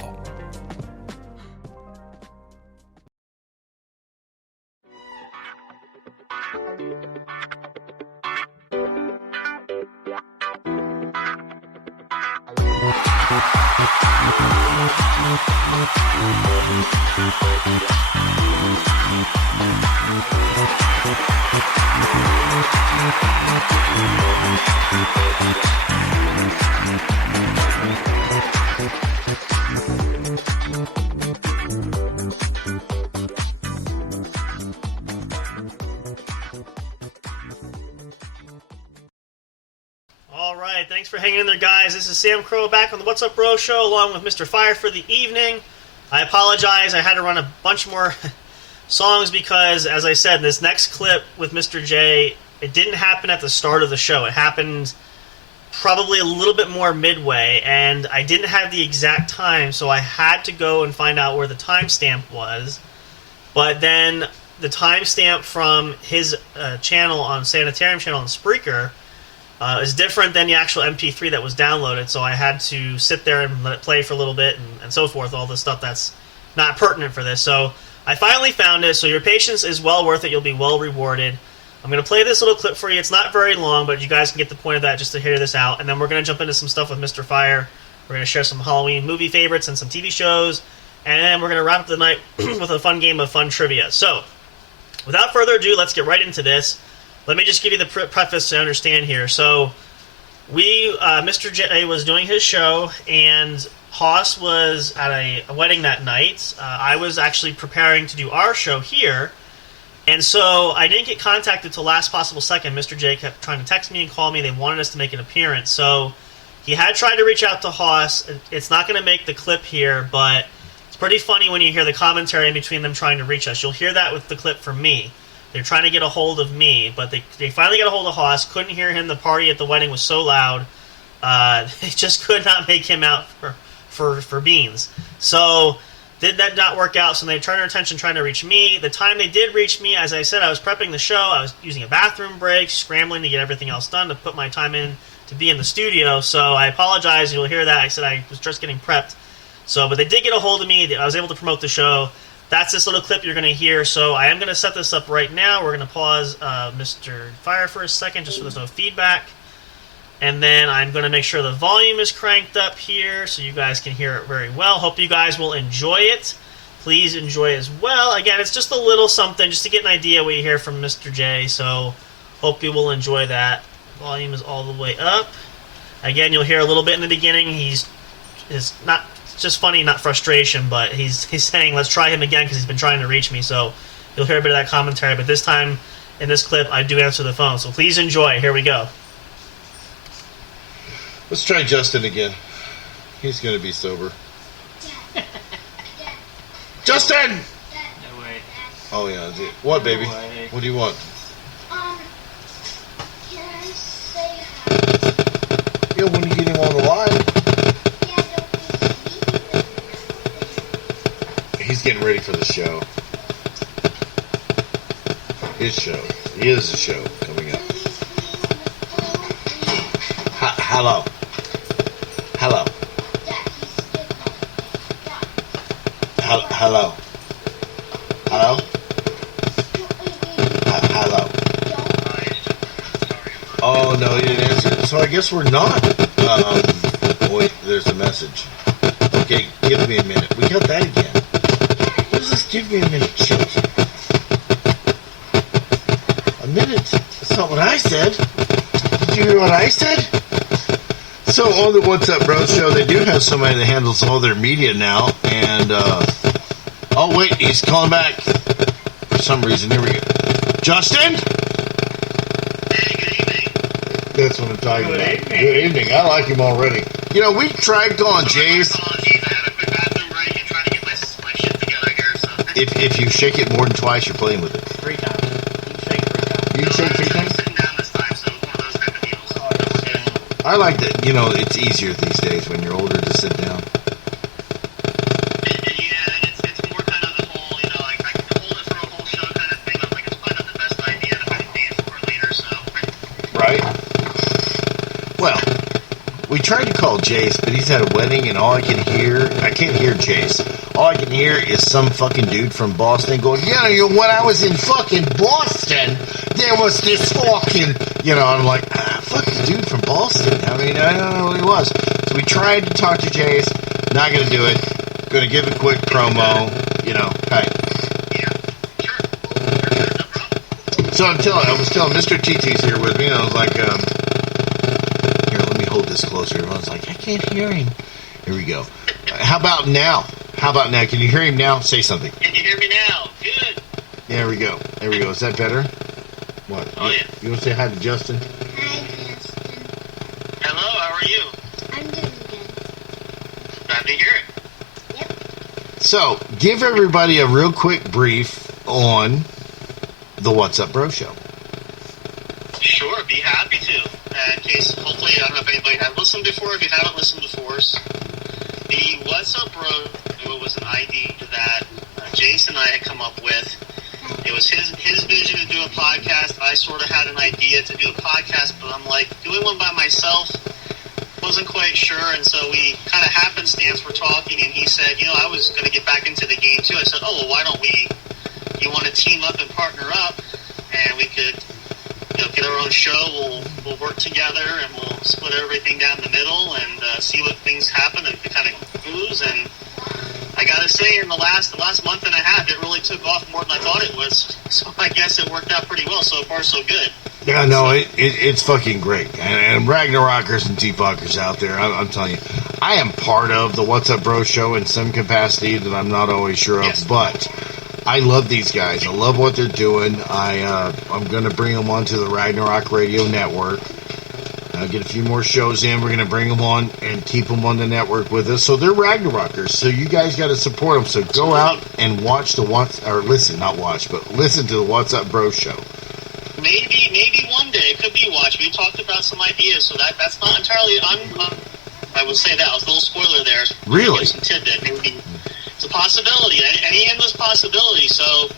All right, thanks for hanging in there, guys. This is Sam Crow back on the What's Up Bro show along with Mr. Fire for the evening. I apologize. I had to run a bunch more songs because, as I said, this next clip with Mr. J, it didn't happen at the start of the show. It happened probably a little bit more midway, and I didn't have the exact time, so I had to go and find out where the timestamp was. But then the timestamp from his channel on Sanitarium channel on Spreaker is different than the actual MP3 that was downloaded, so I had to sit there and let it play for a little bit and so forth, all the stuff that's not pertinent for this. So I finally found it, so your patience is well worth it. You'll be well rewarded. I'm going to play this little clip for you. It's not very long, but you guys can get the point of that just to hear this out, and then we're going to jump into some stuff with Mr. Fire. We're going to share some Halloween movie favorites and some TV shows, and then we're going to wrap up the night with a fun game of fun trivia. So, without further ado, let's get right into this. Let me just give you the preface to understand here. So, Mr. J was doing his show, and Haas was at a wedding that night. I was actually preparing to do our show here, and so I didn't get contacted till last possible second. Mr. J kept trying to text me and call me. They wanted us to make an appearance. So, he had tried to reach out to Haas. It's not going to make the clip here, but it's pretty funny when you hear the commentary in between them trying to reach us. You'll hear that with the clip from me. They're trying to get a hold of me, but they finally got a hold of Haas. Couldn't hear him. The party at the wedding was so loud. They just could not make him out for beans. So did that not work out? So they turned their attention trying to reach me. The time they did reach me, as I said, I was prepping the show. I was using a bathroom break, scrambling to get everything else done to put my time in to be in the studio. So I apologize. You'll hear that. I said I was just getting prepped. So, but they did get a hold of me. I was able to promote the show. That's this little clip you're going to hear. So I am going to set this up right now. We're going to pause Mr. Fire for a second just so there's no feedback. And then I'm going to make sure the volume is cranked up here so you guys can hear it very well. Hope you guys will enjoy it. Please enjoy as well. Again, it's just a little something just to get an idea what you hear from Mr. J. So hope you will enjoy that. Volume is all the way up. Again, you'll hear a little bit in the beginning. He's not... It's just funny, not frustration, but he's saying, let's try him again because he's been trying to reach me. So you'll hear a bit of that commentary. But this time, in this clip, I do answer the phone. So please enjoy. Here we go. Let's try Justin again. He's going to be sober. Justin! No way. Oh, yeah. What, baby? No way. What do you want? Can I say hi? Yeah, when you get him on the line. Yeah, don't be He's getting ready for the show. His show. He is the show coming up. Hello. Hello. Hello. Hello. Hello. Oh no, he didn't answer. So I guess we're not. Wait, there's a message. Okay, give me a minute. We got that again. What is this? Give me a minute. Shit. A minute. That's not what I said. Did you hear what I said? So on the What's Up Bro show, they do have somebody that handles all their media now, and oh wait, he's calling back for some reason. Here we go. Justin? Hey, good evening. That's what I'm talking about. Good evening. I like him already. You know, we tried calling Jay's. Apologies, I had a quick bathroom break and trying to get my shit together here, so. If you shake it more than twice, you're playing with it. 3 times. You You shake 3 I'm times? sitting down this time, so it's one of those type of deals. I like that. You know, it's easier these days when you're older to sit down. Yeah, it's more kind of the whole, you know, like I can hold it for a whole show kind of thing. I'm like, it's probably not the best idea if I can pay for it later, so. Right? Well, we tried to call Jace, but he's at a wedding, and all I can hear, I can't hear Jace. All I can hear is some fucking dude from Boston going, yeah, you know, when I was in fucking Boston, there was this fucking, you know, I'm like, fuck the dude from Boston. I mean, I don't know who he was. So we tried to talk to Jace, not going to do it. Going to give a quick promo, you know, hey. Yeah, sure, no problem. So I was telling Mr. TT's here with me, and I was like, here, let me hold this closer. I was like, I can't hear him. Here we go. How about now? How about now? Can you hear him now? Say something. Can you hear me now? Good. There we go. There we go. Is that better? What? Oh, yeah. You want to say hi to Justin? Hi, Justin. Hello, how are you? I'm doing good. Glad to hear it. Yep. So, give everybody a real quick brief on the What's Up Bro show. Sure, be happy to. In case, hopefully, I don't know if anybody has listened before. If you haven't listened before, the What's Up Bro was an idea that Jason and I had come up with. It was his vision to do a podcast. I sort of had an idea to do a podcast, but I'm like, doing one by myself, wasn't quite sure, and so we kind of happenstance were talking, and he said, you know, I was going to get back into the game too. I said, oh, well, why don't you want to team up and partner up, and we could, you know, get our own show, we'll work together, and we'll split everything down the middle, and see what things happen, and it kind of moves, and I gotta say, in the last month and a half, it really took off more than I thought it was, so I guess it worked out pretty well. So far, so good. Yeah, no, it's fucking great. And Ragnarokers and T-Fuckers out there, I'm telling you, I am part of the What's Up Bro show in some capacity that I'm not always sure of, Yes. but I love these guys. I love what they're doing. I'm going to bring them onto the Ragnarok Radio Network. Get a few more shows in. We're going to bring them on and keep them on the network with us. So they're Ragnarokers. So you guys got to support them. So go out and watch listen to the What's Up Bro show. Maybe one day it could be watched. We talked about some ideas, so that's not entirely. I would say that I was a little spoiler there. Really? Give some tidbit. Maybe it's a possibility. Any endless possibility. So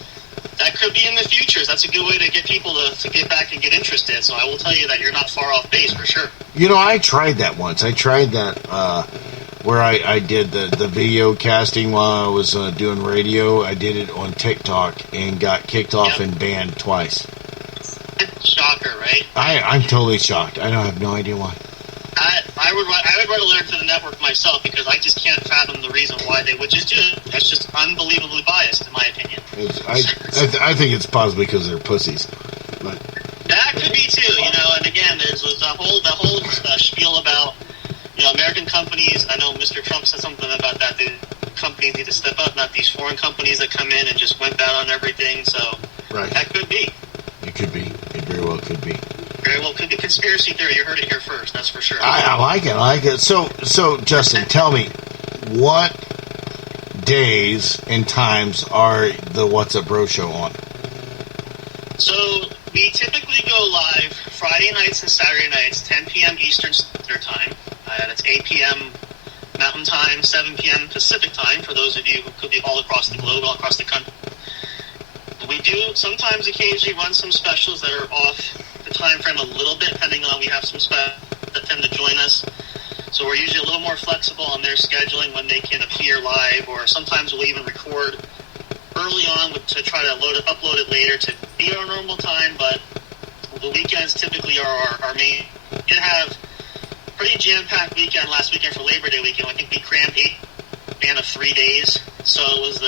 that could be in the future. That's a good way to get people to get back and get interested. So I will tell you that you're not far off base for sure. You know, I tried that once. I tried that where I did the video casting while I was doing radio. I did it on TikTok and got kicked off and banned twice. Shocker, right? I'm totally shocked. I don't have no idea why. I would write a letter to the network myself because I just can't fathom the reason why they would just do it. That's just unbelievably biased, in my opinion. I think it's possibly because they're pussies. But that could be too, you know. And again, there's the whole spiel about, you know, American companies. I know Mr. Trump said something about that. The companies need to step up, not these foreign companies that come in and just wimp out on everything. So right. That could be. It could be. It very well could be. Very well could be. Conspiracy theory. You heard it here first. That's for sure. I like it. So Justin, tell me, what days and times are the What's Up Bro Show on? So we typically go live Friday nights and Saturday nights, 10 p.m. Eastern Standard Time. That's 8 p.m. Mountain Time, 7 p.m. Pacific Time, for those of you who could be all across the globe, all across the country. We do sometimes occasionally run some specials that are off the time frame a little bit, depending on we have some specials that tend to join us. So we're usually a little more flexible on their scheduling when they can appear live, or sometimes we'll even record early on to try to upload it later to be our normal time, but the weekends typically are our main. We did have a pretty jam-packed weekend last weekend for Labor Day weekend. I think we crammed 8 span of 3 days, so it was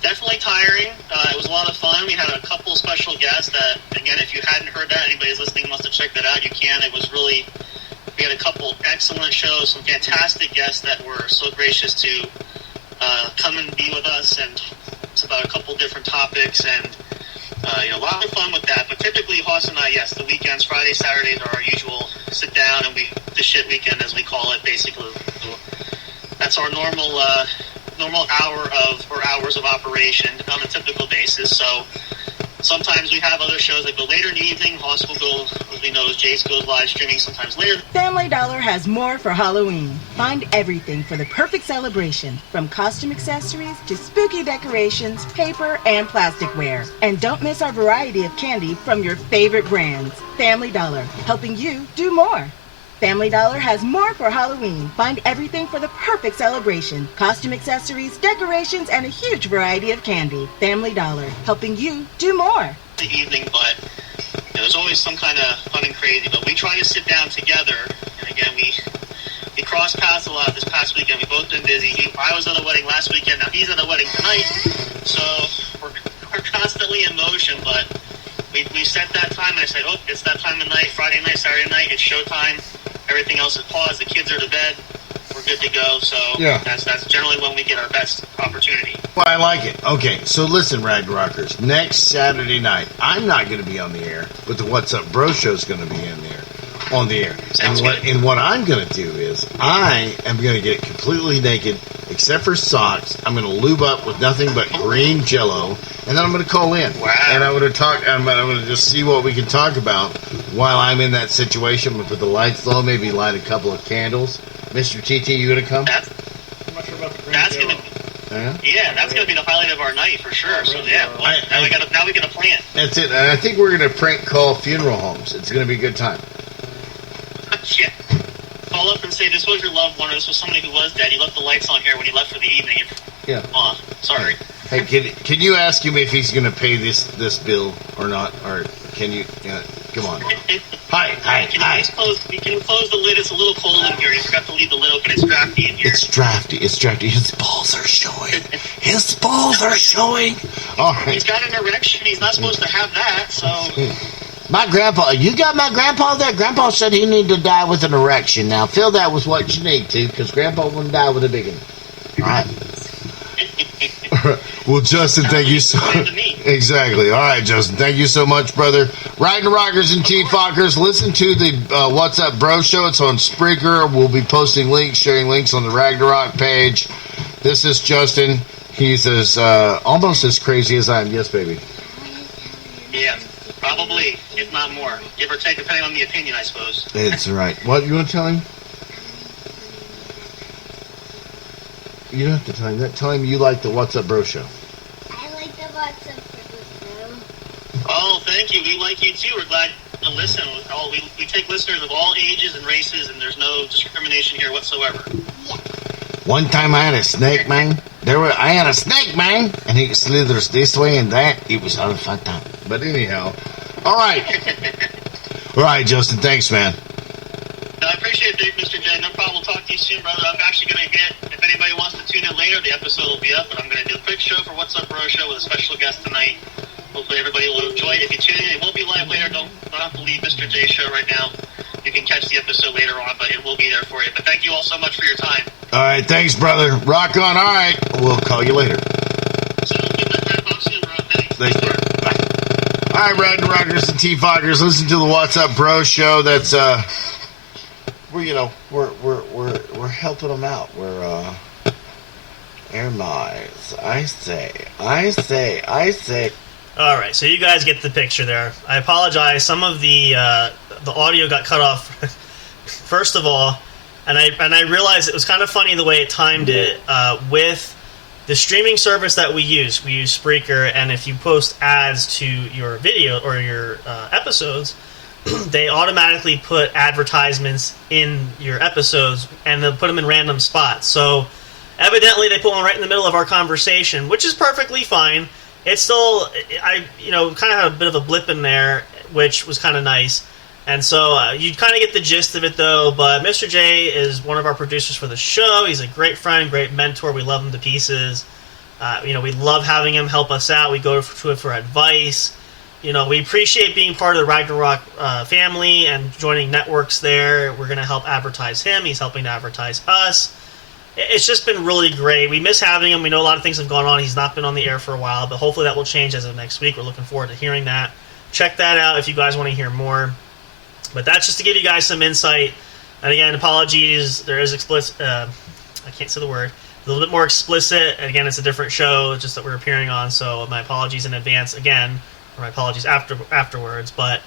definitely tiring. It was a lot of fun. We had a couple special guests that, again, if you hadn't heard that, anybody's listening wants to check that out, you can. It was really, we had a couple excellent shows, some fantastic guests that were so gracious to come and be with us, and it's about a couple different topics, and a lot of fun with that. But typically, Hoss and I, yes, the weekends, Fridays, Saturdays are our usual sit down and the shit weekend, as we call it, basically. So that's our normal hours of operation on a typical basis. So sometimes we have other shows that go later in the evening. Hoss will go, as we know, Jace goes live streaming sometimes later. Family Dollar has more for Halloween. Find everything for the perfect celebration, from costume accessories to spooky decorations, paper, and plasticware. And don't miss our variety of candy from your favorite brands. Family Dollar, helping you do more. Family Dollar has more for Halloween. Find everything for the perfect celebration. Costume accessories, decorations, and a huge variety of candy. Family Dollar, helping you do more. The evening, but there's always some kind of fun and crazy. But we try to sit down together, and again, we cross paths a lot this past weekend. We've both been busy. I was at a wedding last weekend. Now he's at a wedding tonight, so we're constantly in motion. But we set that time, and I said, it's that time of night, Friday night, Saturday night. It's showtime. Everything else is paused. The kids are to bed. We're good to go. So yeah. That's generally when we get our best opportunity. Well, I like it. Okay, so listen, Ragnarokers. Next Saturday night, I'm not going to be on the air, but the What's Up Bro Show is going to be on the air. And what I'm going to do is I am going to get completely naked, except for socks. I'm going to lube up with nothing but green Jello, and then I'm going to call in. Wow. And I'm going to talk. I'm going to just see what we can talk about while I'm in that situation. I'm going to put the lights low, maybe light a couple of candles. Mr. TT, you going to come? I'm not sure about the green Jello. That's going to be the highlight of our night for sure. So yeah, now we got a plan. That's it. And I think we're going to prank call funeral homes. It's going to be a good time. Shit. Call up and say this was your loved one, or this was somebody who was dead. He left the lights on here when he left for the evening. Yeah. Oh, sorry. Hey, can you ask him if he's going to pay this bill or not? Or can you? Come on. Hi. We can close the lid. It's a little cold in here. You forgot to leave the lid open. It's drafty in here. It's drafty. His balls are showing. All right. He's got an erection. He's not supposed to have that, so... My grandpa, you got my grandpa there? Grandpa said he needed to die with an erection. Now, fill that with what you need to, because Grandpa wouldn't die with a big one. All right. Well, Justin, thank you so much. Exactly. All right, Justin, thank you so much, brother. Ragnarokers and T-Fockers, listen to the What's Up Bro Show. It's on Spreaker. We'll be posting links, sharing links on the Ragnarok page. This is Justin. He's almost as crazy as I am. Yes, baby. Yeah. Probably, if not more. Give or take, depending on the opinion, I suppose. It's right. What, you want to tell him? You don't have to tell him that. Tell him you like the What's Up Bro Show. I like the What's Up Bro Show. Oh, thank you. We like you, too. We're glad to listen. We take listeners of all ages and races, and there's no discrimination here whatsoever. Yeah. One time I had a snake, man. I had a snake, man, and he slithers this way and that. It was all fucked up. But anyhow, all right. All right, Justin. Thanks, man. No, I appreciate it, Mr. J. No problem. We'll talk to you soon, brother. I'm actually going to hit, if anybody wants to tune in later, the episode will be up, but I'm going to do a quick show for What's Up Bro Show with a special guest tonight. Hopefully everybody will enjoy it. If you tune in, it won't be live later. Don't have to leave Mr. J's show right now. You can catch the episode later on, but it will be there for you. But thank you all so much for your time. All right, thanks, brother. Rock on. All right, we'll call you later. So, talk soon, bro. Thanks, bro. Bye. All right, Ragnarokers and T-Fockers, listen to the What's Up Bro Show. That's we're helping them out. Hermes. I say. All right, so you guys get the picture there. I apologize. Some of the audio got cut off. First of all, and I realized it was kind of funny the way it timed it with the streaming service that we use. We use Spreaker, and if you post ads to your video or your episodes, they automatically put advertisements in your episodes, and they'll put them in random spots. So evidently they put one right in the middle of our conversation, which is perfectly fine. It's still, kind of had a bit of a blip in there, which was kind of nice. And so you kind of get the gist of it, though. But Mr. J is one of our producers for the show. He's a great friend, great mentor. We love him to pieces. We love having him help us out. We go to it for advice. We appreciate being part of the Ragnarok family and joining networks there. We're going to help advertise him. He's helping to advertise us. It's just been really great. We miss having him. We know a lot of things have gone on. He's not been on the air for a while, but hopefully that will change as of next week. We're looking forward to hearing that. Check that out if you guys want to hear more. But that's just to give you guys some insight. And again, apologies. There is explicit. I can't say the word. A little bit more explicit. Again, it's a different show, just that we're appearing on. So my apologies in advance again, or my apologies afterwards. But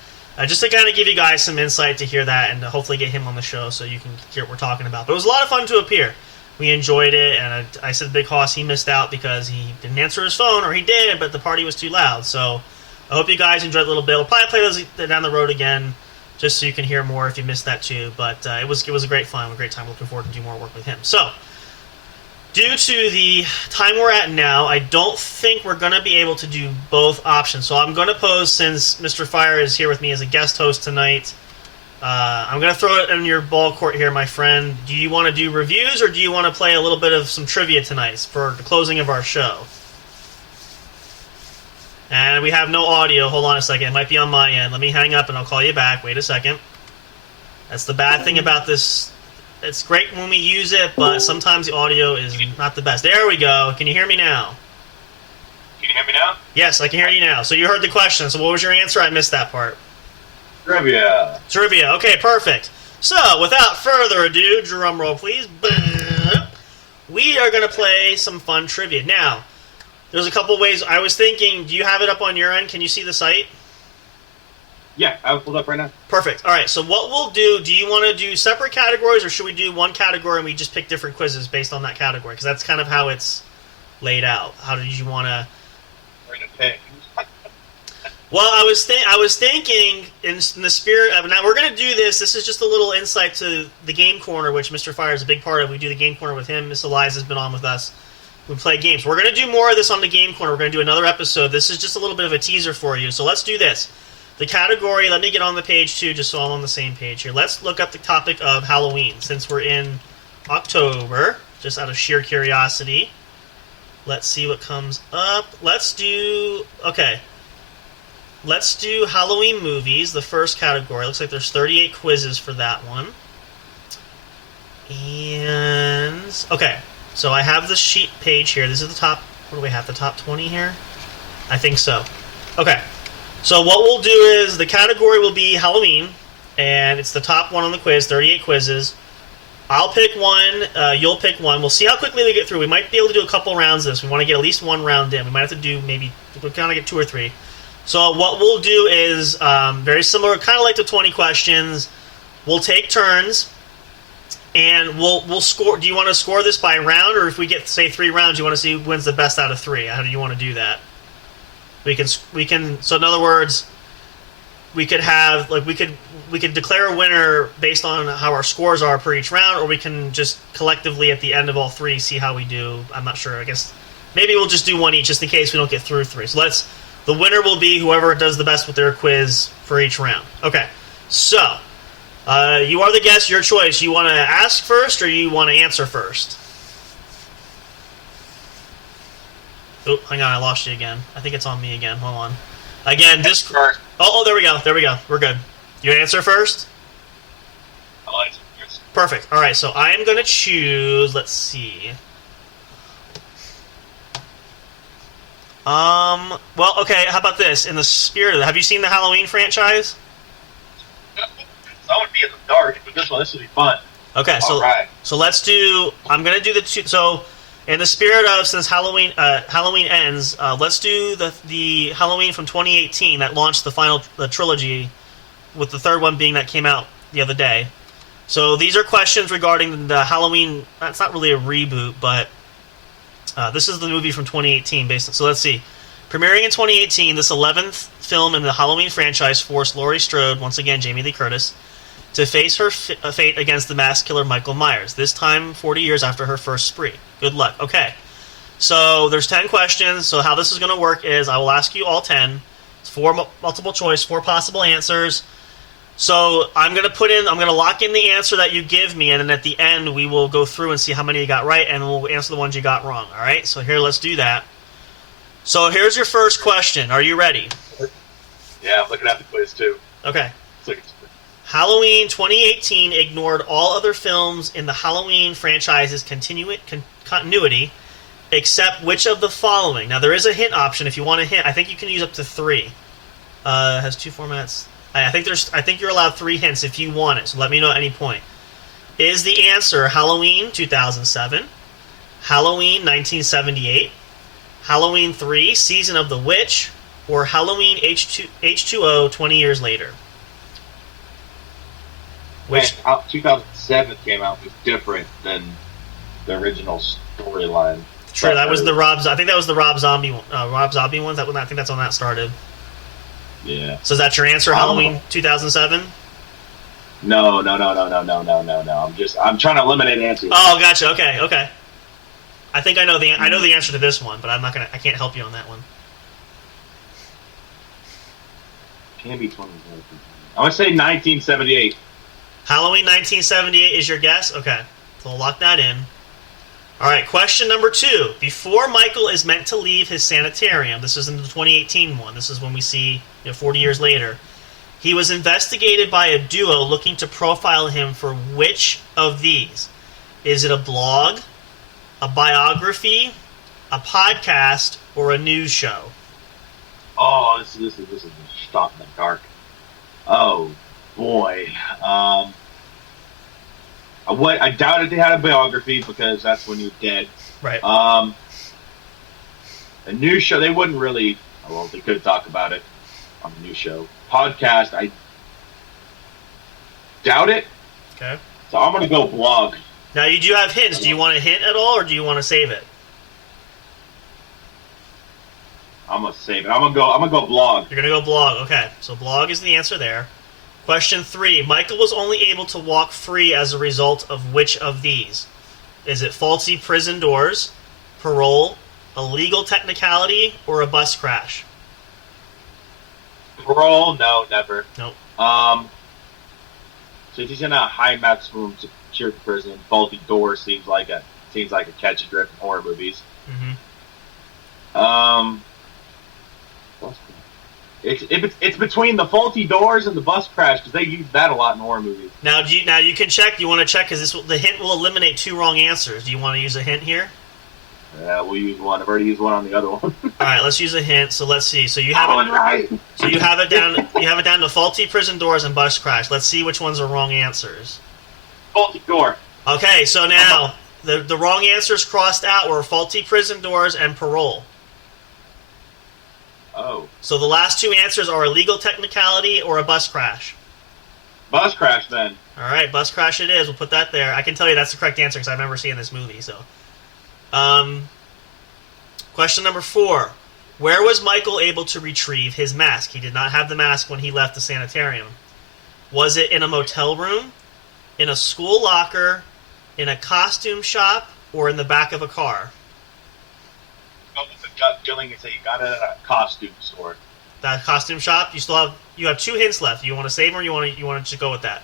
just to kind of give you guys some insight to hear that, and to hopefully get him on the show so you can hear what we're talking about. But it was a lot of fun to appear. We enjoyed it, and I said Big Hoss, he missed out because he didn't answer his phone, or he did, but the party was too loud. So I hope you guys enjoyed a little bit. We'll probably play those down the road again, just so you can hear more if you missed that too. But it was a great fun, a great time. Looking forward to do more work with him. So, due to the time we're at now, I don't think we're going to be able to do both options. So I'm going to pose, since Mr. Fire is here with me as a guest host tonight, I'm going to throw it in your ball court here, my friend. Do you want to do reviews, or do you want to play a little bit of some trivia tonight for the closing of our show? And we have no audio. Hold on a second. It might be on my end. Let me hang up and I'll call you back. Wait a second. That's the bad thing about this. It's great when we use it, but sometimes the audio is not the best. There we go. Can you hear me now? Can you hear me now? Yes, I can hear you now. So you heard the question. So what was your answer? I missed that part. Trivia. Trivia. Okay, perfect. So, without further ado, drum roll, please. We are going to play some fun trivia. Now, there's a couple ways. I was thinking, do you have it up on your end? Can you see the site? Yeah, I have it pulled up right now. Perfect. All right, so what we'll do you want to do separate categories, or should we do one category and we just pick different quizzes based on that category? Because that's kind of how it's laid out. How did you want to... We're going to pick. Well, I was thinking in the spirit of, now we're going to do this. This is just a little insight to the Game Corner, which Mr. Fire is a big part of. We do the Game Corner with him. Miss Eliza's been on with us. We play games. We're going to do more of this on the Game Corner. We're going to do another episode. This is just a little bit of a teaser for you. So let's do this. The category, let me get on the page too, just so I'm on the same page here. Let's look up the topic of Halloween, since we're in October, just out of sheer curiosity. Let's see what comes up. Let's do Halloween movies, the first category. Looks like there's 38 quizzes for that one. And, okay, so I have the sheet page here. This is the top, what do we have, the top 20 here? I think so. Okay, so what we'll do is the category will be Halloween, and it's the top one on the quiz, 38 quizzes. I'll pick one, you'll pick one. We'll see how quickly we get through. We might be able to do a couple rounds of this. We want to get at least one round in. We might have to do we'll kind of get 2 or 3. So what we'll do is very similar, kind of like the 20 questions. We'll take turns, and we'll score. Do you want to score this by round, or if we get, say, 3 rounds, you want to see who wins the best out of 3? How do you want to do that? We can. So in other words, we could have we could declare a winner based on how our scores are per each round, or we can just collectively at the end of all 3 see how we do. I'm not sure. I guess maybe we'll just do one each just in case we don't get through 3. So the winner will be whoever does the best with their quiz for each round. Okay, so you are the guest, your choice. You want to ask first, or you want to answer first? Oh, hang on, I lost you again. I think it's on me again. Hold on. Again, Discord. Oh, there we go. We're good. You answer first? I'll answer first. Perfect. All right, so I am going to choose, let's see. Well, okay, how about this? In the spirit of it, have you seen the Halloween franchise? I would be in the dark, but this will be fun. Okay, so All right. so let's do, I'm going to do the two, so In the spirit of, since Halloween ends, let's do the Halloween from 2018 that launched the trilogy, with the third one being that came out the other day. So these are questions regarding the Halloween. That's not really a reboot, but this is the movie from 2018. So let's see. Premiering in 2018, this 11th film in the Halloween franchise forced Laurie Strode, once again Jamie Lee Curtis, to face her fate against the masked killer Michael Myers, this time 40 years after her first spree. Good luck. Okay. So there's 10 questions. So how this is going to work is I will ask you all 10. It's 4 multiple choice, 4 possible answers. So I'm going to lock in the answer that you give me, and then at the end we will go through and see how many you got right, and we'll answer the ones you got wrong. All right? So here, let's do that. So here's your first question. Are you ready? Yeah, I'm looking at the quiz too. Okay. It's Halloween 2018 ignored all other films in the Halloween franchise's continuity, except which of the following? Now, there is a hint option if you want a hint. I think you can use up to 3. It has 2 formats. I think you're allowed 3 hints if you want it, so let me know at any point. Is the answer Halloween 2007, Halloween 1978, Halloween 3, Season of the Witch, or Halloween H2O 20 years later? Which 2007 came out was different than the original storyline. True, that was the I think that was the Rob Zombie one. I think that's when that started. Yeah. So is that your answer, Halloween 2007? No. I'm trying to eliminate answers. Oh, gotcha. Okay. I think I know the answer to this one, but I can't help you on that one. Can be 20. I want to say 1978. Halloween 1978 is your guess? Okay. So we'll lock that in. Alright, question number 2. Before Michael is meant to leave his sanitarium, this is in the 2018 one, this is when we see 40 years later, he was investigated by a duo looking to profile him for which of these? Is it a blog, a biography, a podcast, or a news show? Oh, this is a shot in the dark. Oh, boy. I doubted they had a biography because that's when you're dead. Right. A news show, they wouldn't really. Well, they could talk about it on the news show. Podcast, I doubt it. Okay. So I'm going to go blog. Now, you do have hints. Do you want a hint at all, or do you want to save it? I'm going to save it. I'm going to go blog. You're going to go blog. Okay. So blog is the answer there. Question 3. Michael was only able to walk free as a result of which of these? Is it faulty prison doors, parole, a legal technicality, or a bus crash? Parole? No, never. Nope. So he's in a high maximum security prison. Faulty doors seems like a catch and drift in horror movies. Mm-hmm. It's between the faulty doors and the bus crash because they use that a lot in horror movies. Now you can check. You want to check because the hint will eliminate 2 wrong answers. Do you want to use a hint here? Yeah, we'll use one. I've already used one on the other one. All right, let's use a hint. So let's see. So you have it right. So you have it down. You have it down to faulty prison doors and bus crash. Let's see which ones are wrong answers. Faulty door. Okay, so now the wrong answers crossed out were faulty prison doors and parole. Oh. So the last 2 answers are a legal technicality or a bus crash. Bus crash, then. All right, bus crash it is. We'll put that there. I can tell you that's the correct answer because I remember seeing this movie. So, question number 4. Where was Michael able to retrieve his mask? He did not have the mask when he left the sanitarium. Was it in a motel room, in a school locker, in a costume shop, or in the back of a car? Gut feeling is that you got it at a costume store. That costume shop. You have 2 hints left. You want to save them, or you want to just go with that?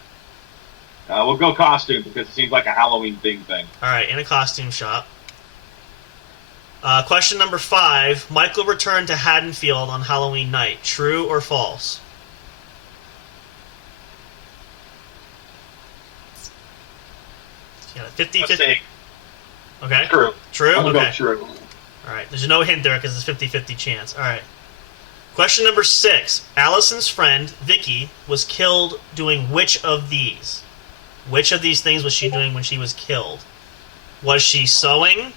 We'll go costume because it seems like a Halloween thing. All right, in a costume shop. Question number 5. Michael returned to Haddonfield on Halloween night. True or false? You got a 50-50. Okay. True. True? I'm gonna okay. go true. All right, there's no hint there because it's 50-50 chance. All right. Question number 6. Allison's friend, Vicky, was killed doing which of these? Which of these things was she doing when she was killed? Was she sewing,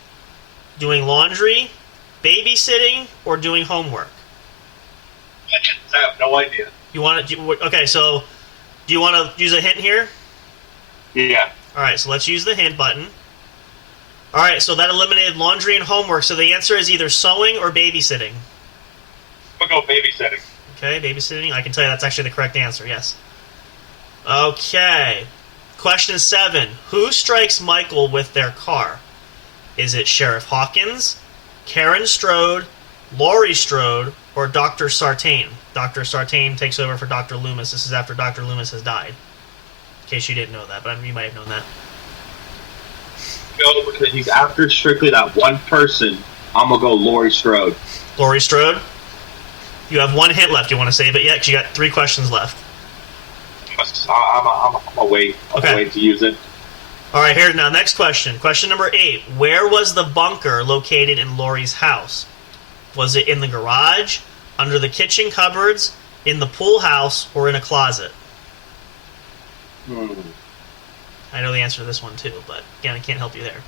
doing laundry, babysitting, or doing homework? I have no idea. You want to? Okay, so do you want to use a hint here? Yeah. All right, so let's use the hint button. All right, so that eliminated laundry and homework. So the answer is either sewing or babysitting. I'm going to go babysitting. Okay, babysitting. I can tell you that's actually the correct answer, yes. Okay. Question 7. Who strikes Michael with their car? Is it Sheriff Hawkins, Karen Strode, Laurie Strode, or Dr. Sartain? Dr. Sartain takes over for Dr. Loomis. This is after Dr. Loomis has died. In case you didn't know that, but you might have known that. No, because he's after strictly that one person. I'm going to go Laurie Strode. Laurie Strode? You have one hint left. You want to save it yet? Because you got 3 questions left. I'm going to wait. I'm going to wait to use it. All right, here now. Next question. Question number 8. Where was the bunker located in Laurie's house? Was it in the garage, under the kitchen cupboards, in the pool house, or in a closet? I know the answer to this one too, but again, I can't help you there.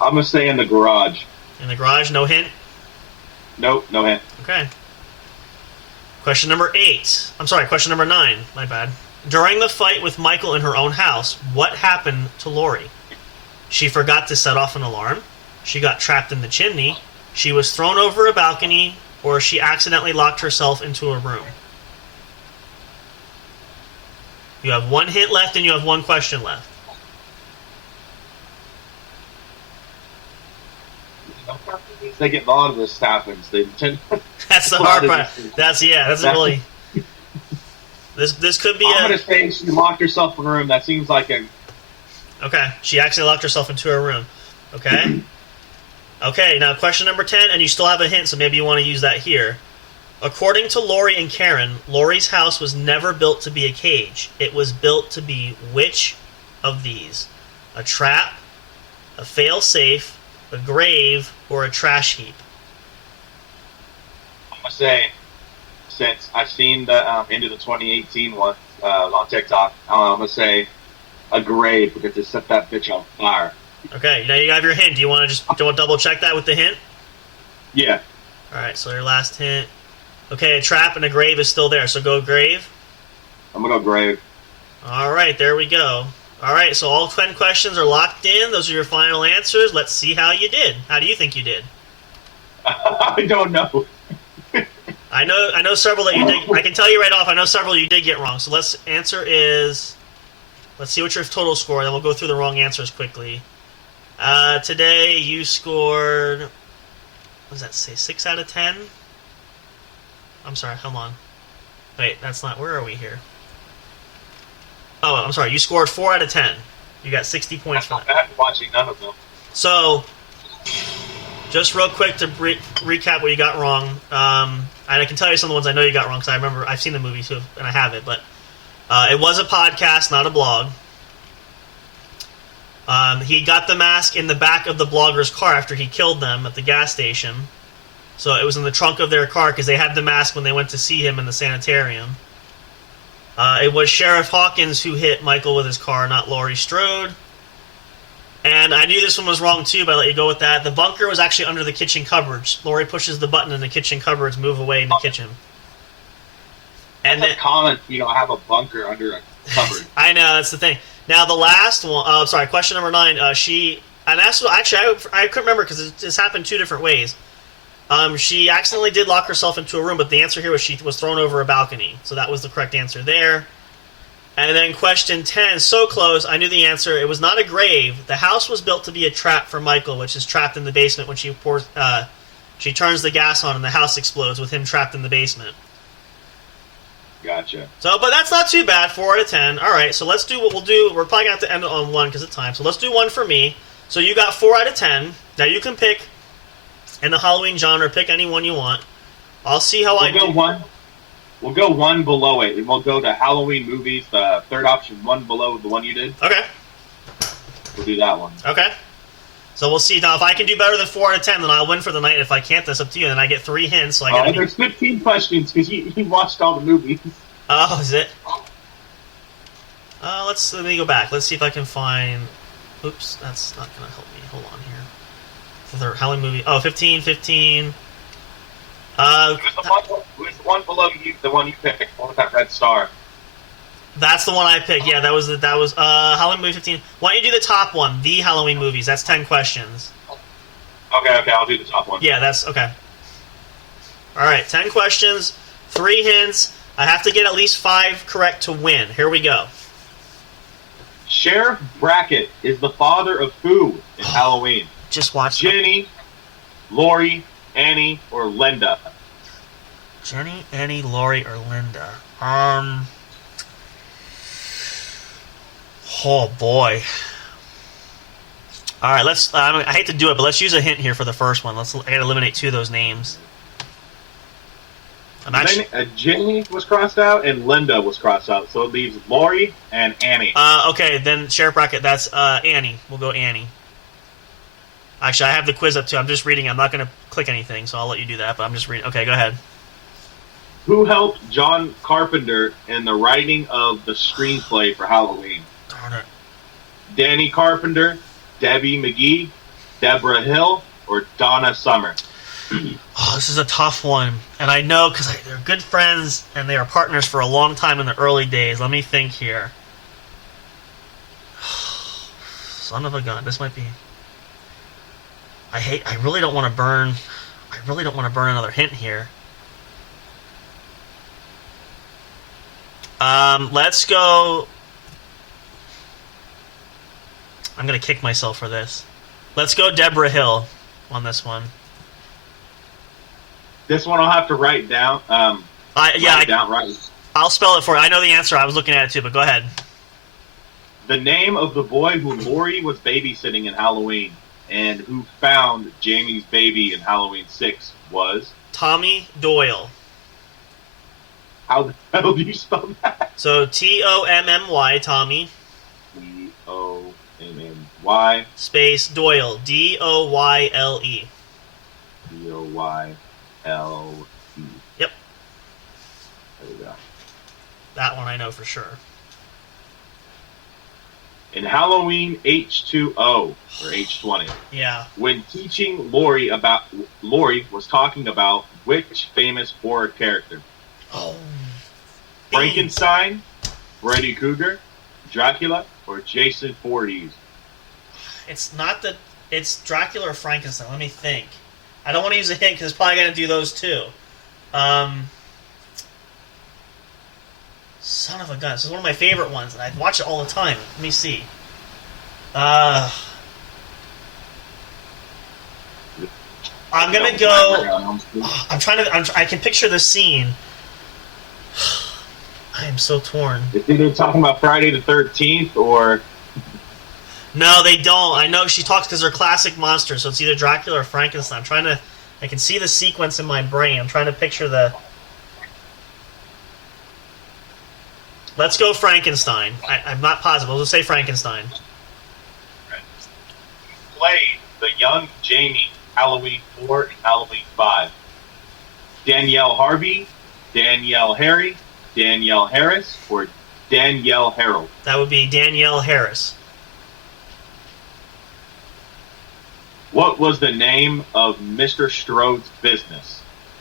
I'm going to stay in the garage. In the garage, no hint? Nope, no hint. Okay. Question number 8. I'm sorry, question number 9. My bad. During the fight with Michael in her own house, what happened to Laurie? She forgot to set off an alarm. She got trapped in the chimney. She was thrown over a balcony, or she accidentally locked herself into a room. You have one hint left and you have one question left. They get a lot of this happens. They tend. That's the hard part. That's really. This could be. I'm gonna say she locked herself in a room. That seems like a. Okay, she accidentally locked herself into a room. Okay. Okay, now question number 10, and you still have a hint, so maybe you want to use that here. According to Laurie and Karen, Laurie's house was never built to be a cage. It was built to be which of these? A trap, a fail-safe, a grave, or a trash heap? I'm gonna say, since I've seen the into the 2018 one on TikTok, I'm gonna say a grave because they set that bitch on fire. Okay, now you have your hint. Do you want to double check that with the hint? Yeah. All right, so your last hint. Okay, a trap and a grave is still there, so go grave. I'm gonna go grave. All right, there we go. All right, so all 10 questions are locked in. Those are your final answers. Let's see how you did. How do you think you did? I don't know. I know several that you did. I can tell you right off, I know several you did get wrong. So let's see what your total score, then we'll go through the wrong answers quickly. Today you scored, what does that say, 6 out of 10? I'm sorry, hold on. Wait, that's not, where are we here? Oh, I'm sorry, you scored 4 out of 10. You got 60 points for that. I'm watching none of them. So, just real quick to recap what you got wrong. And I can tell you some of the ones I know you got wrong because I remember I've seen the movie too, and I have it. But it was a podcast, not a blog. He got the mask in the back of the blogger's car after he killed them at the gas station. So it was in the trunk of their car because they had the mask when they went to see him in the sanitarium. It was Sheriff Hawkins who hit Michael with his car, not Laurie Strode. And I knew this one was wrong too, but I let you go with that. The bunker was actually under the kitchen cupboards. Laurie pushes the button and the kitchen cupboards move away in the kitchen. And that's common, have a bunker under a cupboard. I know, that's the thing. Now the last one, question number 9. I couldn't remember because this happened 2 different ways. She accidentally did lock herself into a room, but the answer here was she was thrown over a balcony. So that was the correct answer there. And then question 10, so close, I knew the answer. It was not a grave. The house was built to be a trap for Michael, which is trapped in the basement when she turns the gas on and the house explodes with him trapped in the basement. Gotcha. So, but that's not too bad, 4 out of 10. All right, so let's do what we'll do. We're probably going to have to end it on 1 because of time. So let's do 1 for me. So you got 4 out of 10. Now you can pick, in the Halloween genre, pick any one you want. I'll see how I do. We'll go 1 below it, and we'll go to Halloween movies, the third option, 1 below the one you did. Okay. We'll do that one. Okay. So we'll see. Now, if I can do better than 4 out of 10, then I'll win for the night. If I can't, that's up to you. Then I get 3 hints. So there's 15 questions because you watched all the movies. Oh, is it? Let me go back. Let's see if I can find. Oops, that's not gonna help me. Hold on here. The Halloween movie. Oh, 15. It was the one below you, the one you picked. The one with that red star. That's the one I picked. Yeah, that was Halloween movie 15. Why don't you do the top one? The Halloween movies. That's 10 questions. Okay, I'll do the top one. Yeah, that's okay. All right, 10 questions, 3 hints. I have to get at least 5 correct to win. Here we go. Sheriff Brackett is the father of who in Halloween? Just watch. Jenny, Lori, Annie, or Linda? Jenny, Annie, Lori, or Linda? Oh boy. All right, let's. I hate to do it, but let's use a hint here for the first one. I gotta eliminate 2 of those names. Jenny was crossed out and Linda was crossed out, so it leaves Lori and Annie. Okay, then Sheriff Brackett. That's Annie. We'll go Annie. Actually, I have the quiz up too. I'm just reading. I'm not gonna click anything, so I'll let you do that. But I'm just reading. Okay, go ahead. Who helped John Carpenter in the writing of the screenplay for Halloween? Darn it. Danny Carpenter, Debbie McGee, Deborah Hill, or Donna Summer? Oh, this is a tough one. And I know because they're good friends and they are partners for a long time in the early days. Let me think here. Son of a gun. This might be... I really don't want to burn... I really don't want to burn another hint here. Let's go... I'm going to kick myself for this. Let's go Deborah Hill on this one. This one I'll have to write down. Right. I'll spell it for you. I know the answer. I was looking at it too, but go ahead. The name of the boy who Lori was babysitting in Halloween and who found Jamie's baby in Halloween 6 was? Tommy Doyle. How the hell do you spell that? So Tommy, Tommy. Tommy. Space Doyle. Doyle. Doyle. Yep. There we go. That one I know for sure. In Halloween H2O, or H20. Yeah. When teaching Lori was talking about which famous horror character? Oh. Frankenstein, Freddy Krueger, Dracula, or Jason Voorhees? It's not that... It's Dracula or Frankenstein. Let me think. I don't want to use a hint because it's probably going to do those two. Son of a gun. This is one of my favorite ones, and I watch it all the time. Let me see. I'm going to go... I can picture the scene. I am so torn. It's either talking about Friday the 13th or... No, they don't. I know she talks because they're classic monsters, so it's either Dracula or Frankenstein. I can see the sequence in my brain. I'm trying to picture the... Let's go Frankenstein. I'm not positive. We'll just say Frankenstein. Played the young Jamie, Halloween 4 and Halloween 5. Danielle Harvey, Danielle Harry, Danielle Harris, or Danielle Harold? That would be Danielle Harris. What was the name of Mr. Strode's business?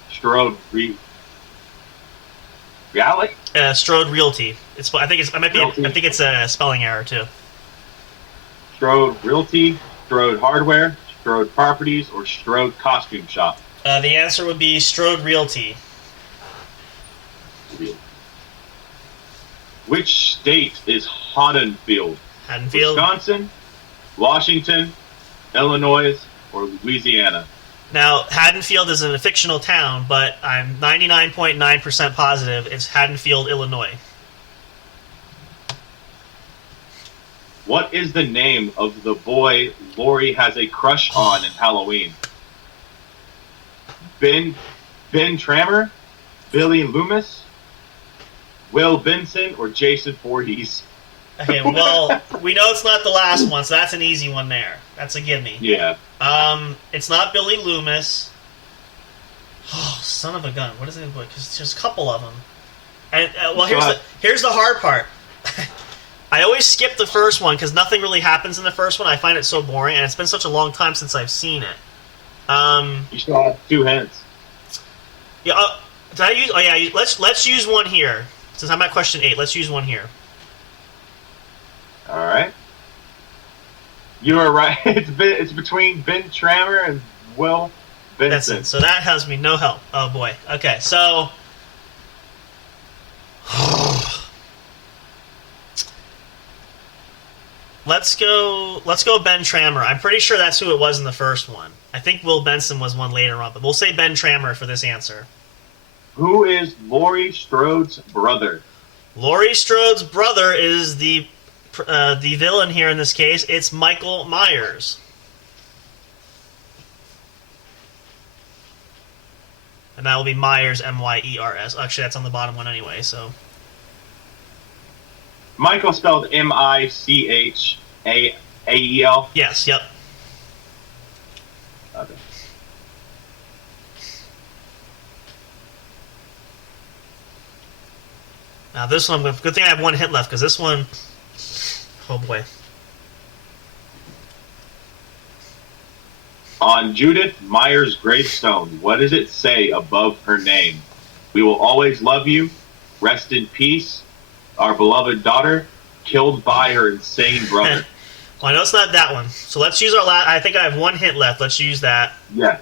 Strode Reality? Strode Realty. I think it's a spelling error too. Strode Realty, Strode Hardware, Strode Properties, or Strode Costume Shop? The answer would be Strode Realty. Which state is Haddonfield? Haddonfield. Wisconsin, Washington, Illinois, or Louisiana? Now, Haddonfield is a fictional town, but I'm 99.9% positive it's Haddonfield, Illinois. What is the name of the boy Lori has a crush on in Halloween? Ben Trammer, Billy Loomis, Will Benson, or Jason Voorhees? Okay, well, we know it's not the last one, so that's an easy one there. That's a gimme. Yeah. It's not Billy Loomis. Oh, son of a gun. What is it? Because there's a couple of them. And well, here's the hard part. I always skip the first one because nothing really happens in the first one. I find it so boring, and it's been such a long time since I've seen it. You still have 2 hints. Yeah. Did I use? Oh yeah. Let's use one here. Since I'm at question 8, let's use one here. All right. You are right. It's between Ben Tramer and Will Benson. So that has me no help. Oh boy. Okay. So. Let's go Ben Tramer. I'm pretty sure that's who it was in the first one. I think Will Benson was one later on, but we'll say Ben Tramer for this answer. Who is Laurie Strode's brother? Laurie Strode's brother is the villain here in this case. It's Michael Myers. And that will be Myers, Myers. Actually, that's on the bottom one anyway, so... Michael spelled Michael? Yes, yep. Okay. Now this one, good thing I have one hint left, because this one... Oh boy. On Judith Myers' gravestone, what does it say above her name? We will always love you. Rest in peace. Our beloved daughter, killed by her insane brother. Well, I know it's not that one. So let's use our last... I think I have one hint left. Let's use that. Yeah.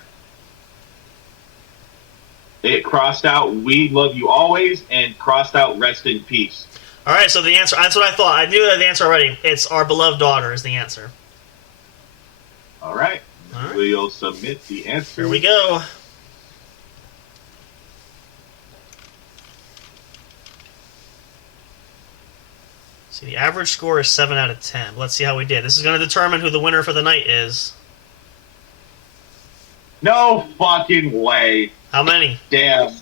It crossed out, we love you always, and crossed out, rest in peace. All right, so the answer... That's what I thought. I knew the answer already. It's our beloved daughter is the answer. All right. All right. We'll submit the answer. Here we go. See, the average score is 7 out of 10. Let's see how we did. This is going to determine who the winner for the night is. No fucking way. How many? Damn.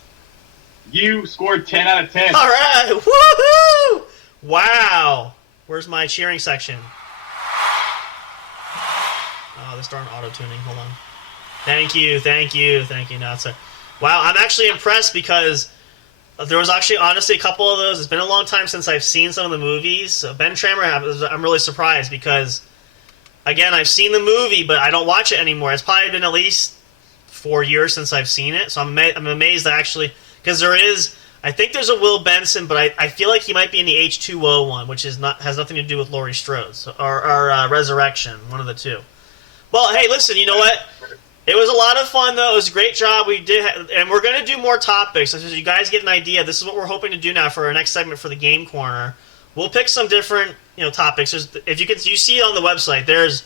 You scored 10 out of 10. All right. Woohoo! Wow. Where's my cheering section? Oh, this darn auto-tuning. Hold on. Thank you. Now it's wow, I'm actually impressed because there was actually, honestly, a couple of those. It's been a long time since I've seen some of the movies. So Ben Tramer, I'm really surprised because, again, I've seen the movie, but I don't watch it anymore. It's probably been at least 4 years since I've seen it. So I'm amazed that actually, because there is, I think there's a Will Benson, but I feel like he might be in the H2O one, which has nothing to do with Laurie Strode or Resurrection, one of the two. Well, hey, listen, you know what? It was a lot of fun, though. It was a great job. We did, and we're going to do more topics. So you guys get an idea. This is what we're hoping to do now for our next segment for the Game Corner. We'll pick some different, topics. If you see it on the website, there's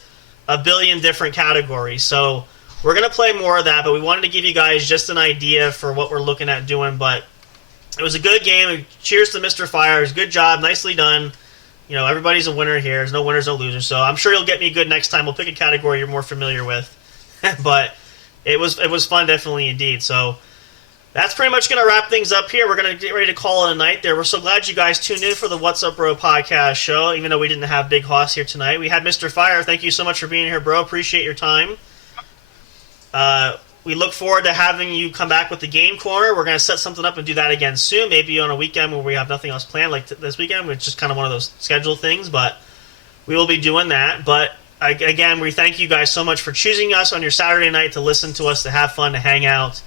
a billion different categories. So we're going to play more of that, but we wanted to give you guys just an idea for what we're looking at doing. But it was a good game. Cheers to Mr. Fires. Good job. Nicely done. Everybody's a winner here. There's no winners, no losers. So I'm sure you'll get me good next time. We'll pick a category you're more familiar with. But it was fun, definitely, indeed. So that's pretty much going to wrap things up here. We're going to get ready to call it a night there. We're so glad you guys tuned in for the What's Up Bro podcast show, even though we didn't have Big Hoss here tonight. We had Mr. Fire. Thank you so much for being here, bro. Appreciate your time. We look forward to having you come back with the Game Corner. We're going to set something up and do that again soon, maybe on a weekend where we have nothing else planned, like this weekend, which is just kind of one of those scheduled things, but we will be doing that. But again, we thank you guys so much for choosing us on your Saturday night to listen to us, to have fun, to hang out.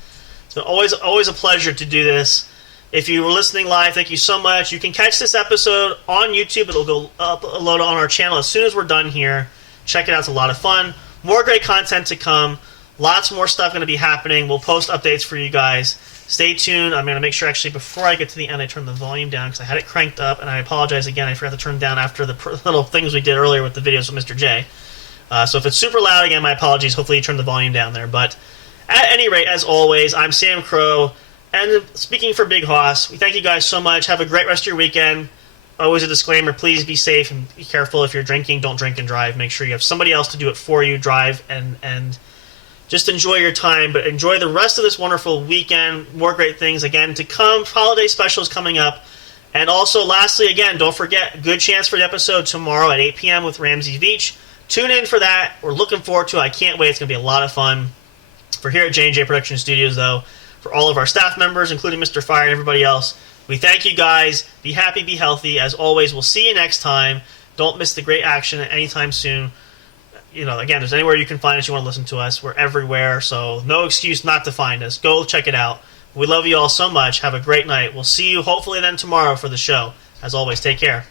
It's been always a pleasure to do this. If you were listening live, thank you so much. You can catch this episode on YouTube. It'll go upload on our channel as soon as we're done here. Check it out. It's a lot of fun. More great content to come. Lots more stuff going to be happening. We'll post updates for you guys. Stay tuned. I'm going to make sure, actually, before I get to the end, I turn the volume down because I had it cranked up, and I apologize again. I forgot to turn it down after the little things we did earlier with the videos with Mr. J. So if it's super loud, again, my apologies. Hopefully you turn the volume down there. But at any rate, as always, I'm Sam Crow. And speaking for Big Hoss, we thank you guys so much. Have a great rest of your weekend. Always a disclaimer, please be safe and be careful. If you're drinking, don't drink and drive. Make sure you have somebody else to do it for you. Drive and just enjoy your time, but enjoy the rest of this wonderful weekend. More great things, again, to come. Holiday specials coming up. And also, lastly, again, don't forget, good chance for the episode tomorrow at 8 p.m. with Ramsey Veach. Tune in for that. We're looking forward to it. I can't wait. It's going to be a lot of fun. For here at J&J Production Studios, though, for all of our staff members, including Mr. Fire and everybody else. We thank you guys. Be happy, be healthy. As always, we'll see you next time. Don't miss the great action anytime soon. Again, there's anywhere you can find us, you want to listen to us. We're everywhere, so no excuse not to find us. Go check it out. We love you all so much. Have a great night. We'll see you hopefully then tomorrow for the show. As always, take care.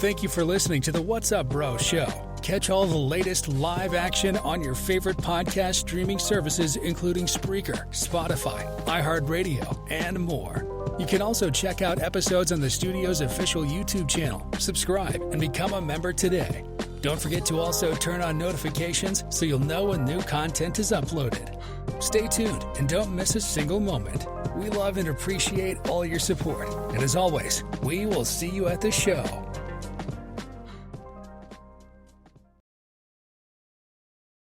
Thank you for listening to the What's Up Bro show. Catch all the latest live action on your favorite podcast streaming services, including Spreaker, Spotify, iHeartRadio, and more. You can also check out episodes on the studio's official YouTube channel. Subscribe and become a member today. Don't forget to also turn on notifications so you'll know when new content is uploaded. Stay tuned and don't miss a single moment. We love and appreciate all your support. And as always, we will see you at the show.